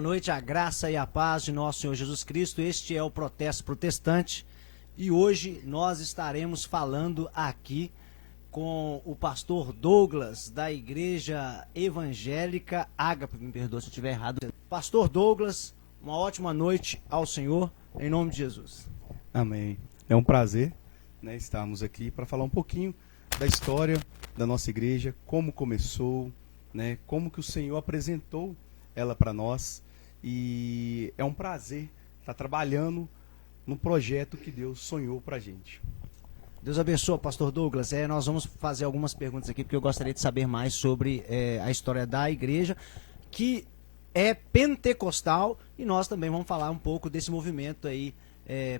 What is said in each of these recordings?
Boa noite, a graça e a paz de nosso Senhor Jesus Cristo. Este é o Protesto Protestante e hoje nós estaremos falando aqui com o pastor Douglas da Igreja Evangélica Ágape, me perdoa se eu estiver errado. Pastor Douglas, uma ótima noite ao Senhor, em nome de Jesus. Amém. É um prazer, estarmos aqui para falar um pouquinho da história da nossa igreja, como começou, como que o Senhor apresentou ela para nós, e é um prazer estar trabalhando no projeto que Deus sonhou para a gente. Deus abençoe, pastor Douglas. Nós vamos fazer algumas perguntas aqui, porque eu gostaria de saber mais sobre a história da igreja, que é pentecostal, e nós também vamos falar um pouco desse movimento aí,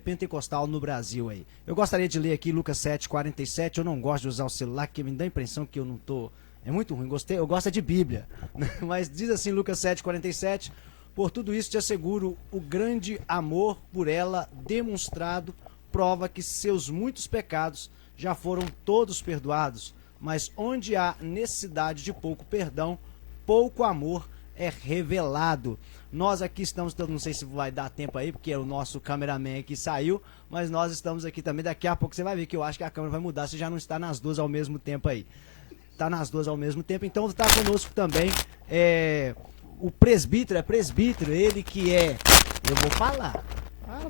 pentecostal no Brasil aí. Eu gostaria de ler aqui Lucas 7:47. Eu não gosto de usar o celular, porque me dá a impressão que eu não tô... É muito ruim, eu gosto de Bíblia. Mas diz assim Lucas 7:47: por tudo isso te asseguro, o grande amor por ela demonstrado prova que seus muitos pecados já foram todos perdoados, mas onde há necessidade de pouco perdão, pouco amor é revelado. Nós aqui estamos, não sei se vai dar tempo aí, porque o nosso cameraman aqui saiu, mas nós estamos aqui também. Daqui a pouco você vai ver que eu acho que a câmera vai mudar, se já não está nas duas ao mesmo tempo aí. Está nas duas ao mesmo tempo, então está conosco também o presbítero, ele que eu vou falar,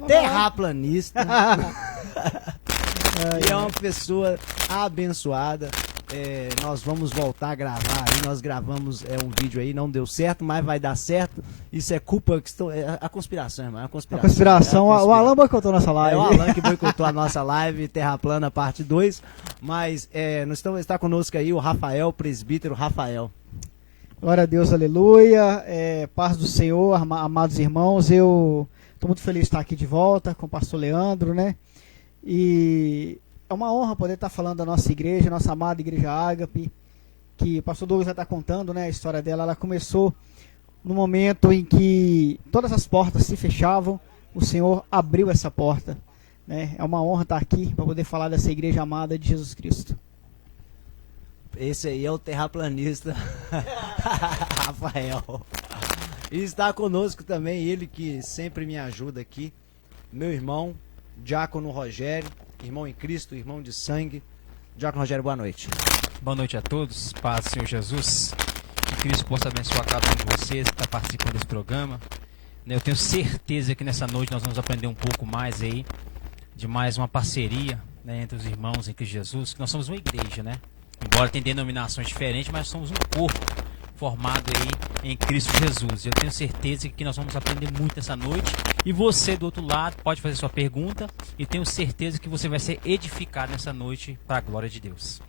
terraplanista, e é uma pessoa abençoada. Nós vamos voltar a gravar aí, nós gravamos um vídeo aí, não deu certo, mas vai dar certo. Isso é culpa, a conspiração, irmão, a conspiração. O Alan boicotou nossa live. É o Alan que boicotou a nossa live, Terra Plana, parte 2, mas está conosco aí o Rafael, presbítero Rafael. Glória a Deus, aleluia, paz do Senhor, amados irmãos. Eu estou muito feliz de estar aqui de volta com o pastor Leandro, e é uma honra poder estar falando da nossa igreja, nossa amada Igreja Ágape, que o pastor Douglas já está contando, a história dela. Ela começou no momento em que todas as portas se fechavam, o Senhor abriu essa porta, É uma honra estar aqui para poder falar dessa igreja amada de Jesus Cristo. Esse aí é o terraplanista Rafael. E está conosco também ele que sempre me ajuda aqui, meu irmão, Diácono Rogério, irmão em Cristo, irmão de sangue. Diácono Rogério, boa noite. Boa noite a todos, paz do Senhor Jesus. Que Cristo possa abençoar cada um de vocês que está participando desse programa. Eu tenho certeza que nessa noite nós vamos aprender um pouco mais aí, de mais uma parceria, entre os irmãos em Cristo Jesus, que nós somos uma igreja, Embora tenha denominações diferentes, mas somos um corpo formado aí em Cristo Jesus. Eu tenho certeza que nós vamos aprender muito essa noite. E você do outro lado pode fazer sua pergunta, e tenho certeza que você vai ser edificado nessa noite para a glória de Deus.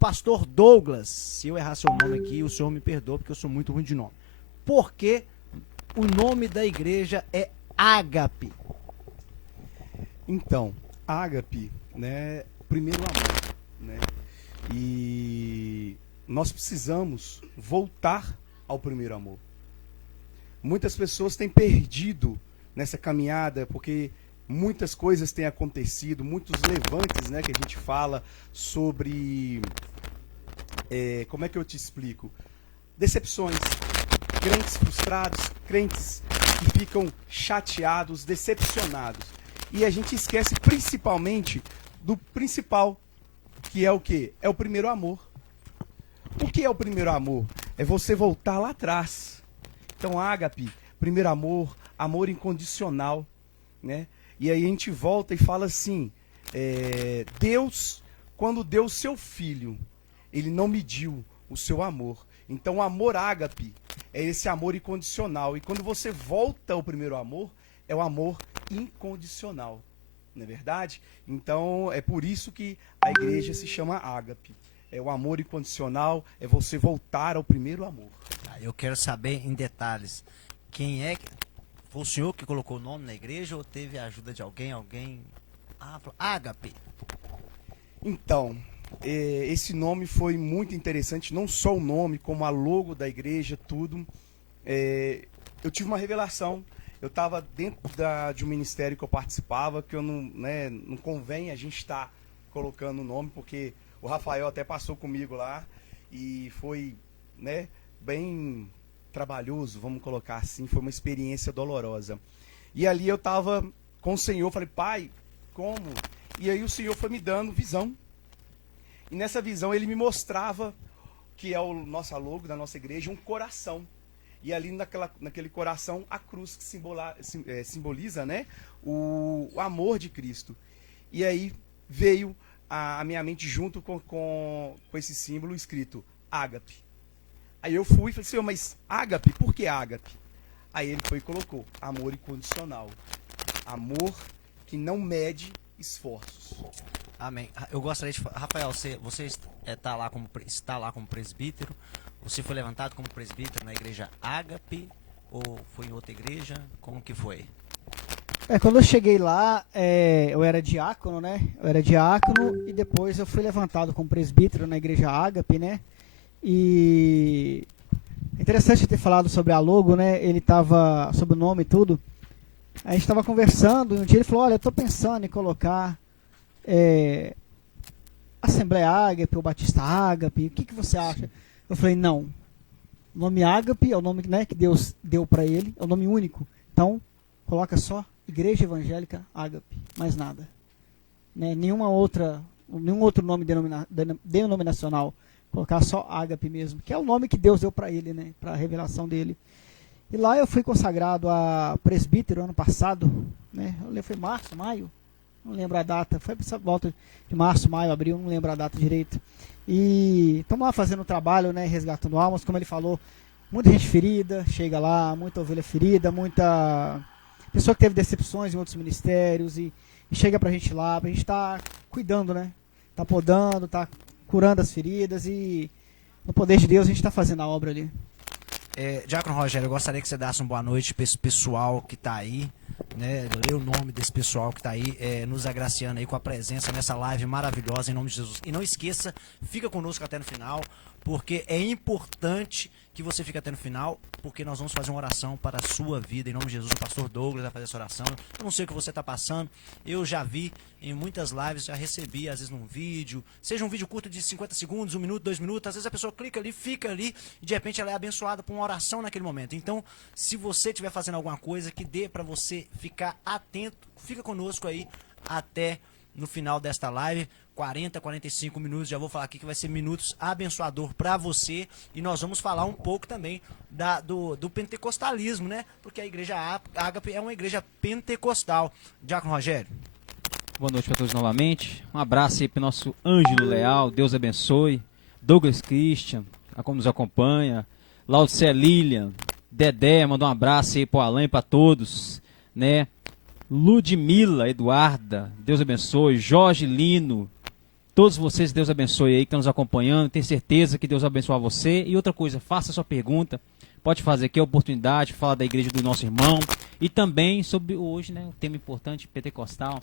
Pastor Douglas, se eu errar seu nome aqui, o senhor me perdoa, porque eu sou muito ruim de nome. Por que o nome da igreja é Ágape? Então, Ágape, primeiro amor, E nós precisamos voltar ao primeiro amor. Muitas pessoas têm perdido nessa caminhada, porque muitas coisas têm acontecido, muitos levantes, que a gente fala sobre, como é que eu te explico? Decepções, crentes frustrados, crentes que ficam chateados, decepcionados. E a gente esquece principalmente do principal, que é o quê? É o primeiro amor. O que é o primeiro amor? É você voltar lá atrás. Então, Ágape, primeiro amor, amor incondicional, E aí a gente volta e fala assim, Deus, quando deu o seu filho, ele não mediu o seu amor. Então, o amor Ágape é esse amor incondicional. E quando você volta ao primeiro amor, é o amor incondicional. Não é verdade? Então, é por isso que a igreja se chama Ágape. É o amor incondicional, é você voltar ao primeiro amor. Eu quero saber em detalhes, foi o senhor que colocou o nome na igreja ou teve a ajuda de alguém? Ágape. Então, esse nome foi muito interessante, não só o nome, como a logo da igreja, tudo. Eu tive uma revelação. Eu estava dentro de um ministério que eu participava, que eu não convém a gente estar colocando o nome, porque o Rafael até passou comigo lá e foi bem trabalhoso, vamos colocar assim, foi uma experiência dolorosa. E ali eu estava com o Senhor, falei, pai, como? E aí o Senhor foi me dando visão. E nessa visão ele me mostrava, que é o nosso logo da nossa igreja, um coração. E ali naquele coração, a cruz que simboliza, né, o amor de Cristo. E aí veio a minha mente junto com esse símbolo escrito, ágape. Aí eu fui e falei, Senhor, mas ágape, por que ágape? Aí ele foi e colocou, amor incondicional. Amor que não mede esforços. Amém. Eu gostaria de... Rafael, você está lá como presbítero. Você foi levantado como presbítero na igreja Ágape ou foi em outra igreja? Como que foi? Quando eu cheguei lá, eu era diácono, né? Eu era diácono e depois eu fui levantado como presbítero na igreja Ágape, né? E é interessante ter falado sobre a logo, né? Ele estava sobre o nome e tudo. A gente estava conversando e um dia ele falou, olha, eu estou pensando em colocar Assembleia Ágape ou Batista Ágape, o que você acha? Eu falei, não. O nome Ágape é o nome, né, que Deus deu para ele, é o nome único. Então, coloca só Igreja Evangélica Ágape, mais nada. Né, nenhum outro nome denominacional. Colocar só Ágape mesmo, que é o nome que Deus deu para ele, né, para a revelação dele. E lá eu fui consagrado a presbítero ano passado, né, foi março, maio, não lembro a data, foi por essa volta de março, maio, abril, não lembro a data direito. E estamos lá fazendo um trabalho, né, resgatando almas, como ele falou, muita gente ferida, chega lá, muita ovelha ferida, muita pessoa que teve decepções em outros ministérios e chega pra gente lá, pra gente estar cuidando, né, tá podando, tá curando as feridas e no poder de Deus a gente está fazendo a obra ali. Diácono Rogério, eu gostaria que você desse uma boa noite para esse pessoal que está aí, né? Lê o nome desse pessoal que está aí, nos agraciando aí com a presença nessa live maravilhosa em nome de Jesus. E não esqueça, fica conosco até no final, porque é importante que você fique até no final, porque nós vamos fazer uma oração para a sua vida, em nome de Jesus. O pastor Douglas vai fazer essa oração. Eu não sei o que você está passando, eu já vi em muitas lives, já recebi, às vezes num vídeo, seja um vídeo curto de 50 segundos, 1 minuto, 2 minutos, às vezes a pessoa clica ali, fica ali, e de repente ela é abençoada por uma oração naquele momento. Então, se você estiver fazendo alguma coisa que dê para você ficar atento, fica conosco aí até no final desta live, 40, 45 minutos, já vou falar aqui que vai ser minutos abençoador para você, e nós vamos falar um pouco também do pentecostalismo, né? Porque a igreja Ágape é uma igreja pentecostal. Diácono Rogério. Boa noite para todos novamente. Um abraço aí para o nosso Ângelo Leal, Deus abençoe. Douglas Christian, como nos acompanha. Laudicea Lilian, Dedé, mandou um abraço aí para o Alain e para todos, né? Ludmila Eduarda, Deus abençoe. Jorge Lino, todos vocês, Deus abençoe aí que estão nos acompanhando. Tenho certeza que Deus abençoe você. E outra coisa, faça a sua pergunta. Pode fazer aqui a oportunidade, falar da igreja do nosso irmão. E também sobre hoje, né, o tema importante, pentecostal.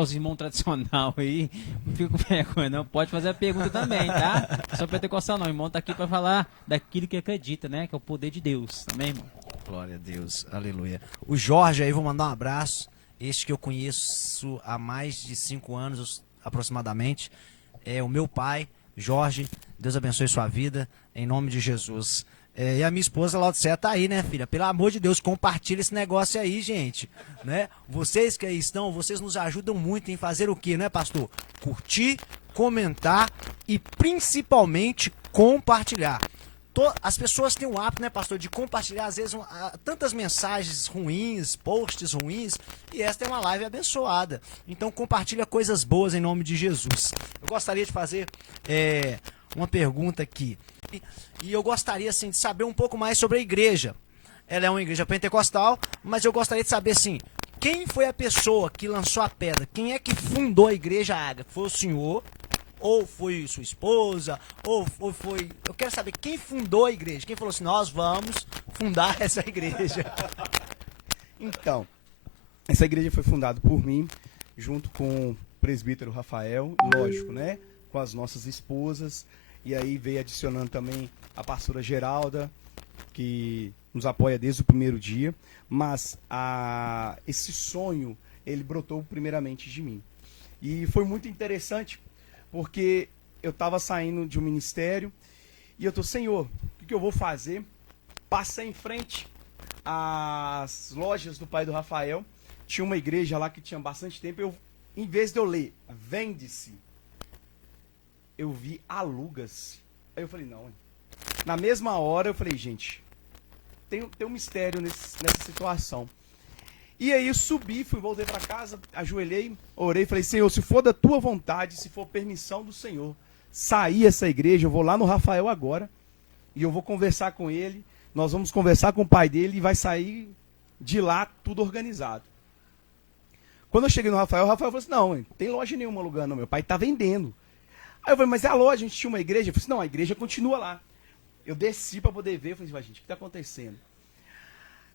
Os irmãos tradicional aí, não fica com vergonha não, pode fazer a pergunta também, tá? Só pentecostal não, o irmão tá aqui para falar daquilo que acredita, né? Que é o poder de Deus, também, irmão? Glória a Deus, aleluia. O Jorge aí, vou mandar um abraço, este que eu conheço há mais de 5 anos aproximadamente, é o meu pai, Jorge, Deus abençoe sua vida, em nome de Jesus. E a minha esposa Laudicea tá aí, né, filha? Pelo amor de Deus, compartilha esse negócio aí, gente, né? Vocês que aí estão, vocês nos ajudam muito em fazer o quê, né, pastor? Curtir, comentar e principalmente compartilhar. As pessoas têm um hábito, né, pastor, de compartilhar às vezes tantas mensagens ruins, posts ruins, e esta é uma live abençoada. Então compartilha coisas boas em nome de Jesus. Eu gostaria de fazer uma pergunta aqui. E eu gostaria, assim, de saber um pouco mais sobre a igreja. Ela é uma igreja pentecostal, mas eu gostaria de saber, assim, quem foi a pessoa que lançou a pedra? Quem é que fundou a igreja Ágape? Foi o senhor? Ou foi sua esposa? Ou foi... Eu quero saber quem fundou a igreja. Quem falou assim, nós vamos fundar essa igreja. Então, essa igreja foi fundada por mim, junto com o presbítero Rafael, lógico, né? Com as nossas esposas. E aí veio adicionando também a pastora Geralda, que nos apoia desde o primeiro dia. Mas esse sonho, ele brotou primeiramente de mim. E foi muito interessante, porque eu estava saindo de um ministério e eu estou, Senhor, o que eu vou fazer passei em frente às lojas do pai do Rafael. Tinha uma igreja lá que tinha bastante tempo. Em vez de eu ler, vende-se, eu vi aluga-se. Aí eu falei, não. Na mesma hora eu falei, gente, tem um mistério nessa situação. E aí eu subi, voltei para casa, ajoelhei, orei, falei, Senhor, se for da tua vontade, se for permissão do Senhor, sair essa igreja, eu vou lá no Rafael agora, e eu vou conversar com ele, nós vamos conversar com o pai dele, e vai sair de lá tudo organizado. Quando eu cheguei no Rafael, o Rafael falou assim, não tem loja nenhuma alugando, meu pai está vendendo. Aí eu falei, mas é a loja, a gente tinha uma igreja? Eu falei assim, não, a igreja continua lá. Eu desci para poder ver, eu falei assim, gente, o que está acontecendo?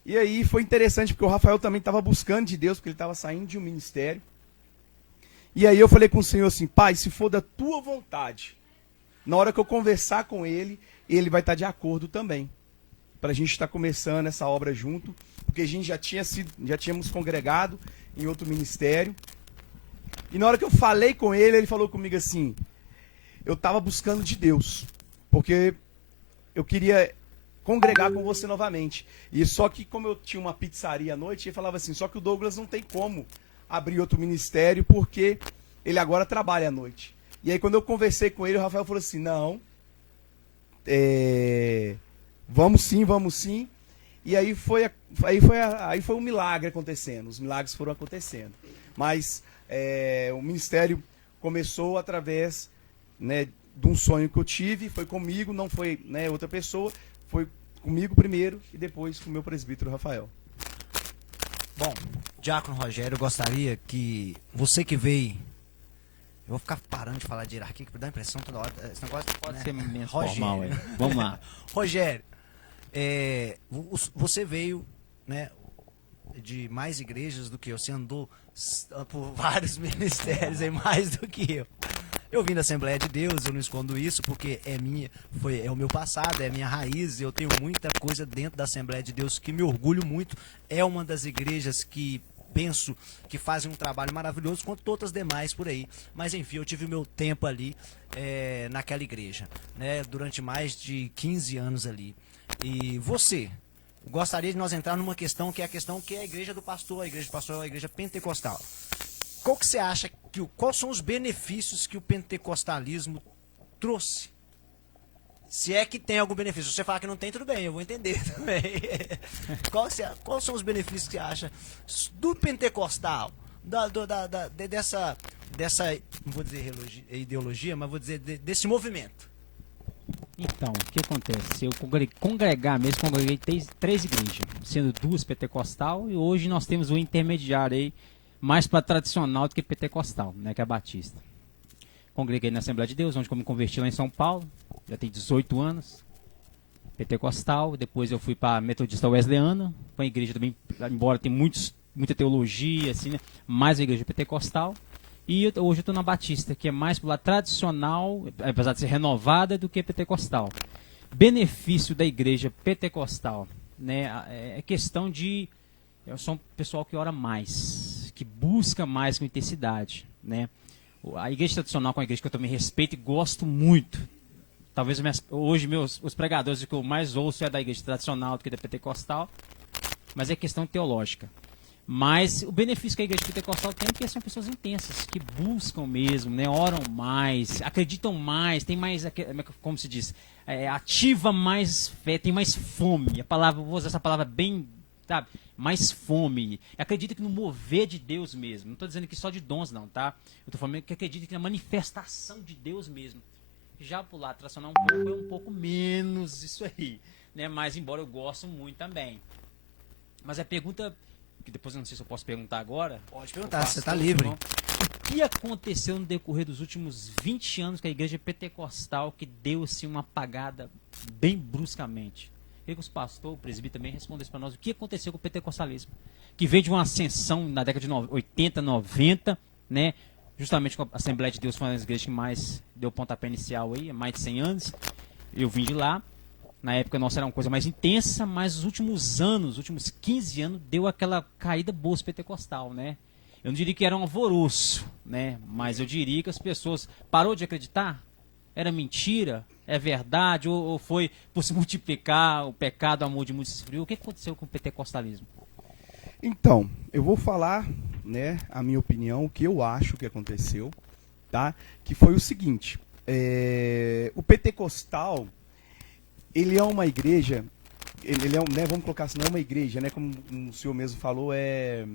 E aí foi interessante, porque o Rafael também estava buscando de Deus, porque ele estava saindo de um ministério. E aí eu falei com o Senhor assim, pai, se for da tua vontade, na hora que eu conversar com ele, ele vai estar de acordo também. Para a gente estar começando essa obra junto, porque a gente já tínhamos congregado em outro ministério. E na hora que eu falei com ele, ele falou comigo assim, eu estava buscando de Deus, porque eu queria congregar com você novamente. E só que como eu tinha uma pizzaria à noite, ele falava assim, só que o Douglas não tem como abrir outro ministério, porque ele agora trabalha à noite. E aí quando eu conversei com ele, o Rafael falou assim, não, vamos sim. E aí foi um milagre acontecendo, os milagres foram acontecendo. Mas o ministério começou através, né, de um sonho que eu tive, foi comigo, não foi, né, outra pessoa, foi comigo primeiro e depois com o meu presbítero Rafael. Bom, Diácono Rogério, eu gostaria que você que veio, eu vou ficar parando de falar de hierarquia, que dá a impressão toda hora, esse negócio Pode né? ser menos Rogério. formal, vamos lá. Rogério, você veio, né, de mais igrejas do que eu, você andou por vários ministérios aí, mais do que eu. Eu vim da Assembleia de Deus, eu não escondo isso, porque é o meu passado, é a minha raiz, eu tenho muita coisa dentro da Assembleia de Deus que me orgulho muito, é uma das igrejas que penso que fazem um trabalho maravilhoso, quanto todas as demais por aí. Mas enfim, eu tive o meu tempo ali naquela igreja, né, durante mais de 15 anos ali. E você, gostaria de nós entrar numa questão que é a igreja do pastor, a igreja do pastor é a igreja pentecostal. Qual que você acha quais são os benefícios que o pentecostalismo trouxe? Se é que tem algum benefício. Se você falar que não tem, tudo bem, eu vou entender também. Quais são os benefícios que você acha do pentecostal, dessa, não vou dizer ideologia, mas vou dizer desse movimento? Então, o que acontece? Eu congreguei três igrejas, sendo duas pentecostal, e hoje nós temos o intermediário aí, mais para tradicional do que pentecostal, né, que é a Batista. Congreguei na Assembleia de Deus, onde eu me converti lá em São Paulo, já tem 18 anos, pentecostal, depois eu fui para a Metodista Wesleyana, foi uma igreja também, embora tenha muita teologia, assim, né, mais uma igreja pentecostal, e hoje eu estou na Batista, que é mais para o lado tradicional, apesar de ser renovada, do que pentecostal. Benefício da igreja pentecostal, né, é questão de... Eu sou um pessoal que ora mais, que busca mais com intensidade, né? A igreja tradicional, com a igreja que eu também respeito e gosto muito. Talvez hoje os pregadores que eu mais ouço é da igreja tradicional do que da pentecostal, mas é questão teológica. Mas o benefício que a igreja pentecostal tem é que são pessoas intensas, que buscam mesmo, né? Oram mais, acreditam mais, tem mais, como se diz, ativa mais fé, tem mais fome. Vou usar essa palavra bem... Sabe? Mais fome. Acredita que no mover de Deus mesmo. Não estou dizendo que só de dons, não, tá? Eu estou falando que acredita que na manifestação de Deus mesmo. Já por lá, tracionar um pouco, é um pouco menos isso aí. Né? Mas, embora eu goste muito também. Mas a pergunta, que depois eu não sei se eu posso perguntar agora. Pode perguntar, você está livre. O que aconteceu no decorrer dos últimos 20 anos com a igreja pentecostal que deu-se uma apagada bem bruscamente? Queria que os pastores, o presbítero também respondessem para nós o que aconteceu com o pentecostalismo, que veio de uma ascensão na década de 80, 90, né? Justamente com a Assembleia de Deus foi uma das igrejas que mais deu pontapé inicial aí, há mais de 100 anos. Eu vim de lá. Na época nossa era uma coisa mais intensa, mas os últimos 15 anos, deu aquela caída boa pentecostal, né? Eu não diria que era um alvoroço, né? Mas eu diria que as pessoas parou de acreditar, era mentira, é verdade, ou foi por se multiplicar o pecado, o amor de muitos se esfriou? O que aconteceu com o pentecostalismo? Então, eu vou falar, né, a minha opinião, o que eu acho que aconteceu, tá? Que foi o seguinte, o pentecostal, ele é uma igreja, ele é né, vamos colocar assim, não é uma igreja, né, como o senhor mesmo falou, é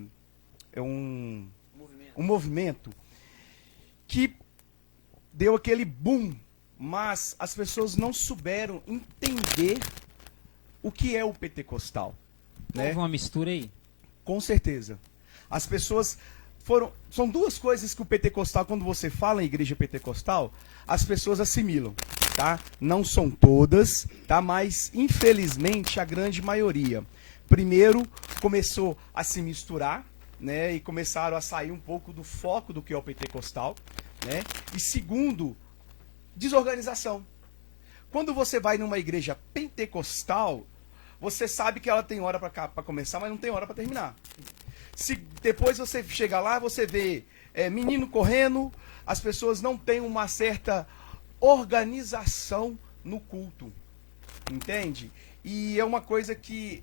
um movimento que deu aquele boom, mas as pessoas não souberam entender o que é o pentecostal, né? Houve uma mistura aí? Com certeza. As pessoas são duas coisas que o pentecostal, quando você fala em igreja pentecostal, as pessoas assimilam, tá? Não são todas, tá? Mas infelizmente a grande maioria. Primeiro começou a se misturar, né? E começaram a sair um pouco do foco do que é o pentecostal, né? E segundo, desorganização. Quando você vai numa igreja pentecostal, você sabe que ela tem hora para começar, mas não tem hora para terminar. Se depois você chega lá, você vê menino correndo, as pessoas não têm uma certa organização no culto, entende? E é uma coisa que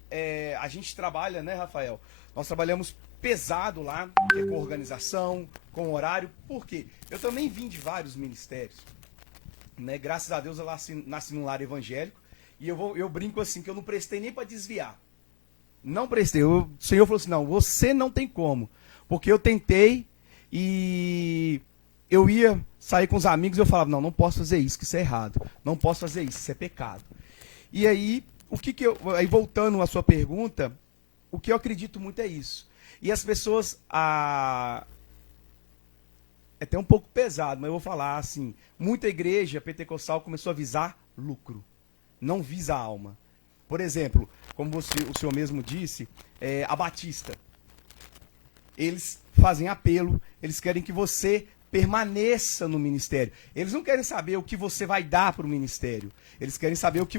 a gente trabalha, né, Rafael? Nós trabalhamos pesado lá, que é com organização, com horário. Por quê? Eu também vim de vários ministérios, né? Graças a Deus eu nasci num lar evangélico. E eu brinco assim, que eu não prestei nem para desviar. Não prestei. O Senhor falou assim, não, você não tem como. Porque eu tentei e eu ia sair com os amigos e eu falava, não posso fazer isso, que isso é errado. Não posso fazer isso é pecado. E aí, aí voltando à sua pergunta, o que eu acredito muito é isso. E as pessoas, é até um pouco pesado, mas eu vou falar assim, muita igreja pentecostal começou a visar lucro. Não visa a alma. Por exemplo, como o senhor mesmo disse, a Batista. Eles fazem apelo, eles querem que você permaneça no ministério. Eles não querem saber o que você vai dar para o ministério. Eles querem saber o que,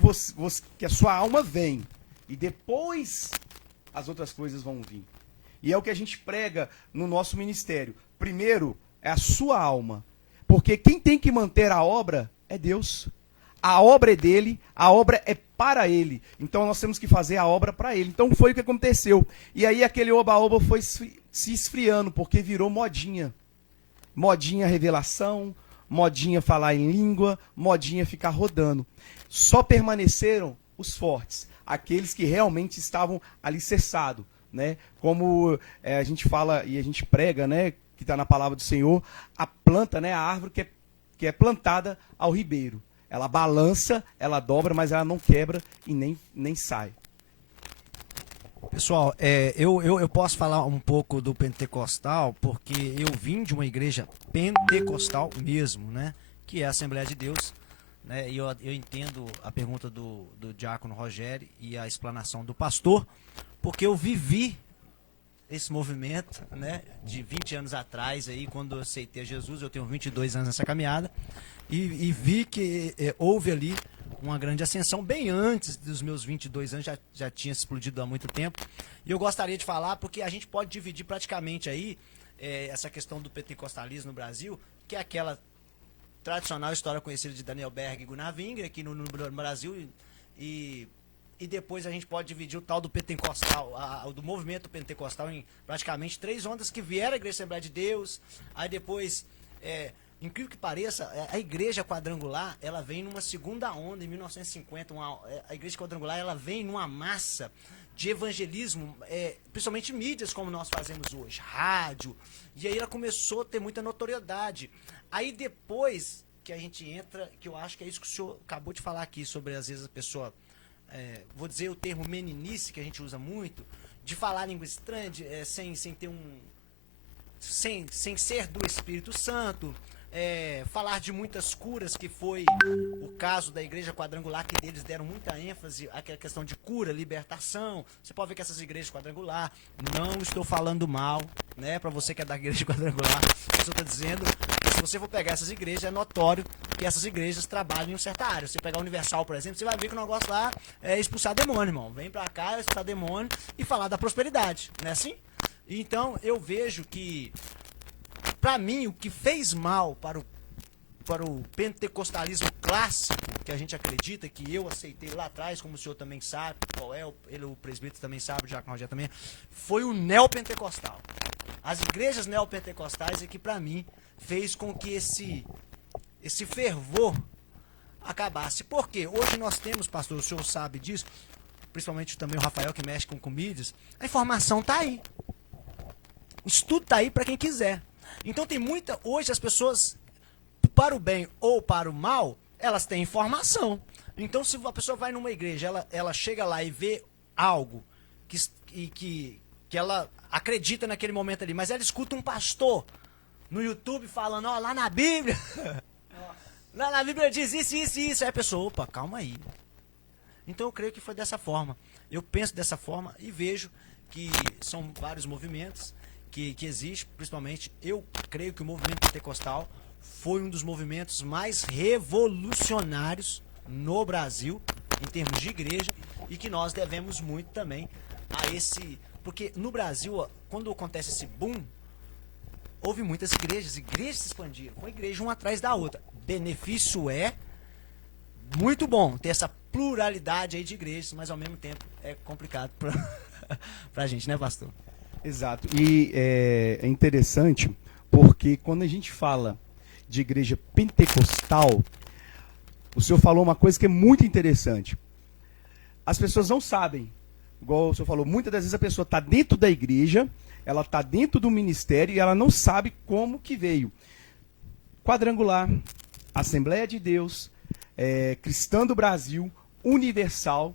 que a sua alma vem. E depois as outras coisas vão vir. E é o que a gente prega no nosso ministério. Primeiro é a sua alma. Porque quem tem que manter a obra é Deus. A obra é dele, a obra é para ele. Então nós temos que fazer a obra para ele. Então foi o que aconteceu. E aí aquele oba-oba foi se esfriando, porque virou modinha. Modinha revelação, modinha falar em língua, modinha ficar rodando. Só permaneceram os fortes, aqueles que realmente estavam alicerçados, né? Como a gente fala e a gente prega, né? Que está na palavra do Senhor, a planta, né? A árvore que é plantada ao ribeiro. Ela balança, ela dobra, mas ela não quebra e nem sai. Pessoal, eu posso falar um pouco do pentecostal, porque eu vim de uma igreja pentecostal mesmo, né? Que é a Assembleia de Deus. Né? E eu entendo a pergunta do diácono Rogério e a explanação do pastor, porque eu vivi esse movimento, né? De 20 anos atrás, aí, quando eu aceitei a Jesus, eu tenho 22 anos nessa caminhada. E vi que houve ali uma grande ascensão, bem antes dos meus 22 anos, já tinha explodido há muito tempo. E eu gostaria de falar, porque a gente pode dividir praticamente aí essa questão do pentecostalismo no Brasil, que é aquela tradicional história conhecida de Daniel Berg e Gunnar Wingre aqui no Brasil, e depois a gente pode dividir o tal do pentecostal, do movimento pentecostal, em praticamente 3 ondas que vieram a Igreja Assembleia de Deus, aí depois... incrível que pareça, a igreja quadrangular, ela vem numa segunda onda, em 1950, a igreja quadrangular, ela vem numa massa de evangelismo, principalmente mídias como nós fazemos hoje, rádio, e aí ela começou a ter muita notoriedade. Aí depois que a gente entra, que eu acho que é isso que o senhor acabou de falar aqui, sobre às vezes a pessoa, vou dizer o termo meninice, que a gente usa muito, de falar língua estranha, sem ter sem ser do Espírito Santo, falar de muitas curas, que foi o caso da igreja quadrangular, que eles deram muita ênfase à questão de cura, libertação. Você pode ver que essas igrejas quadrangular, não estou falando mal, né, para você que é da igreja quadrangular, eu só estou dizendo que se você for pegar essas igrejas, é notório que essas igrejas trabalham em uma certa área. Se você pegar a Universal, por exemplo, você vai ver que o negócio lá é expulsar demônio, irmão. Vem pra cá, expulsar demônio e falar da prosperidade, não é assim? Então eu vejo que, para mim, o que fez mal para para o pentecostalismo clássico, que a gente acredita, que eu aceitei lá atrás, como o senhor também sabe, qual é, o presbítero também sabe, o diácono Rogério também, foi o neopentecostal. As igrejas neopentecostais é que, para mim, fez com que esse fervor acabasse. Por quê? Hoje nós temos, pastor, o senhor sabe disso, principalmente também o Rafael que mexe com mídias, a informação está aí. O estudo está aí para quem quiser. Então tem muita... Hoje as pessoas, para o bem ou para o mal, elas têm informação. Então se a pessoa vai numa igreja, ela chega lá e vê algo que ela acredita naquele momento ali, mas ela escuta um pastor no YouTube falando, ó, lá na Bíblia... Lá na Bíblia diz isso, isso e isso. Aí a pessoa, opa, calma aí. Então eu creio que foi dessa forma. Eu penso dessa forma e vejo que são vários movimentos que existem. Principalmente, eu creio que o movimento pentecostal foi um dos movimentos mais revolucionários no Brasil, em termos de igreja, e que nós devemos muito também a esse... Porque no Brasil, quando acontece esse boom, houve muitas igrejas se expandiram, uma igreja uma atrás da outra. Benefício é muito bom ter essa pluralidade aí de igrejas, mas ao mesmo tempo é complicado pra gente, né, pastor? Exato. E é interessante porque quando a gente fala de igreja pentecostal, o senhor falou uma coisa que é muito interessante. As pessoas não sabem, igual o senhor falou, muitas das vezes a pessoa está dentro da igreja, ela está dentro do ministério e ela não sabe como que veio. Quadrangular, Assembleia de Deus, Cristã do Brasil, Universal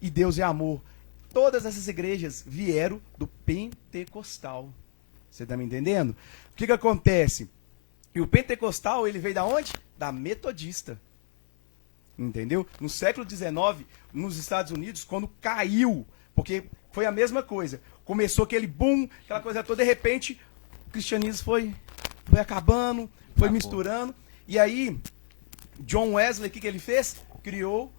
e Deus é Amor. Todas essas igrejas vieram do pentecostal. Você está me entendendo? O que acontece? E o pentecostal, ele veio da onde? Da metodista. Entendeu? No século XIX, nos Estados Unidos, quando caiu, porque foi a mesma coisa. Começou aquele boom, aquela coisa toda, de repente, o cristianismo foi acabando, foi misturando. E aí, John Wesley, o que ele fez? Criou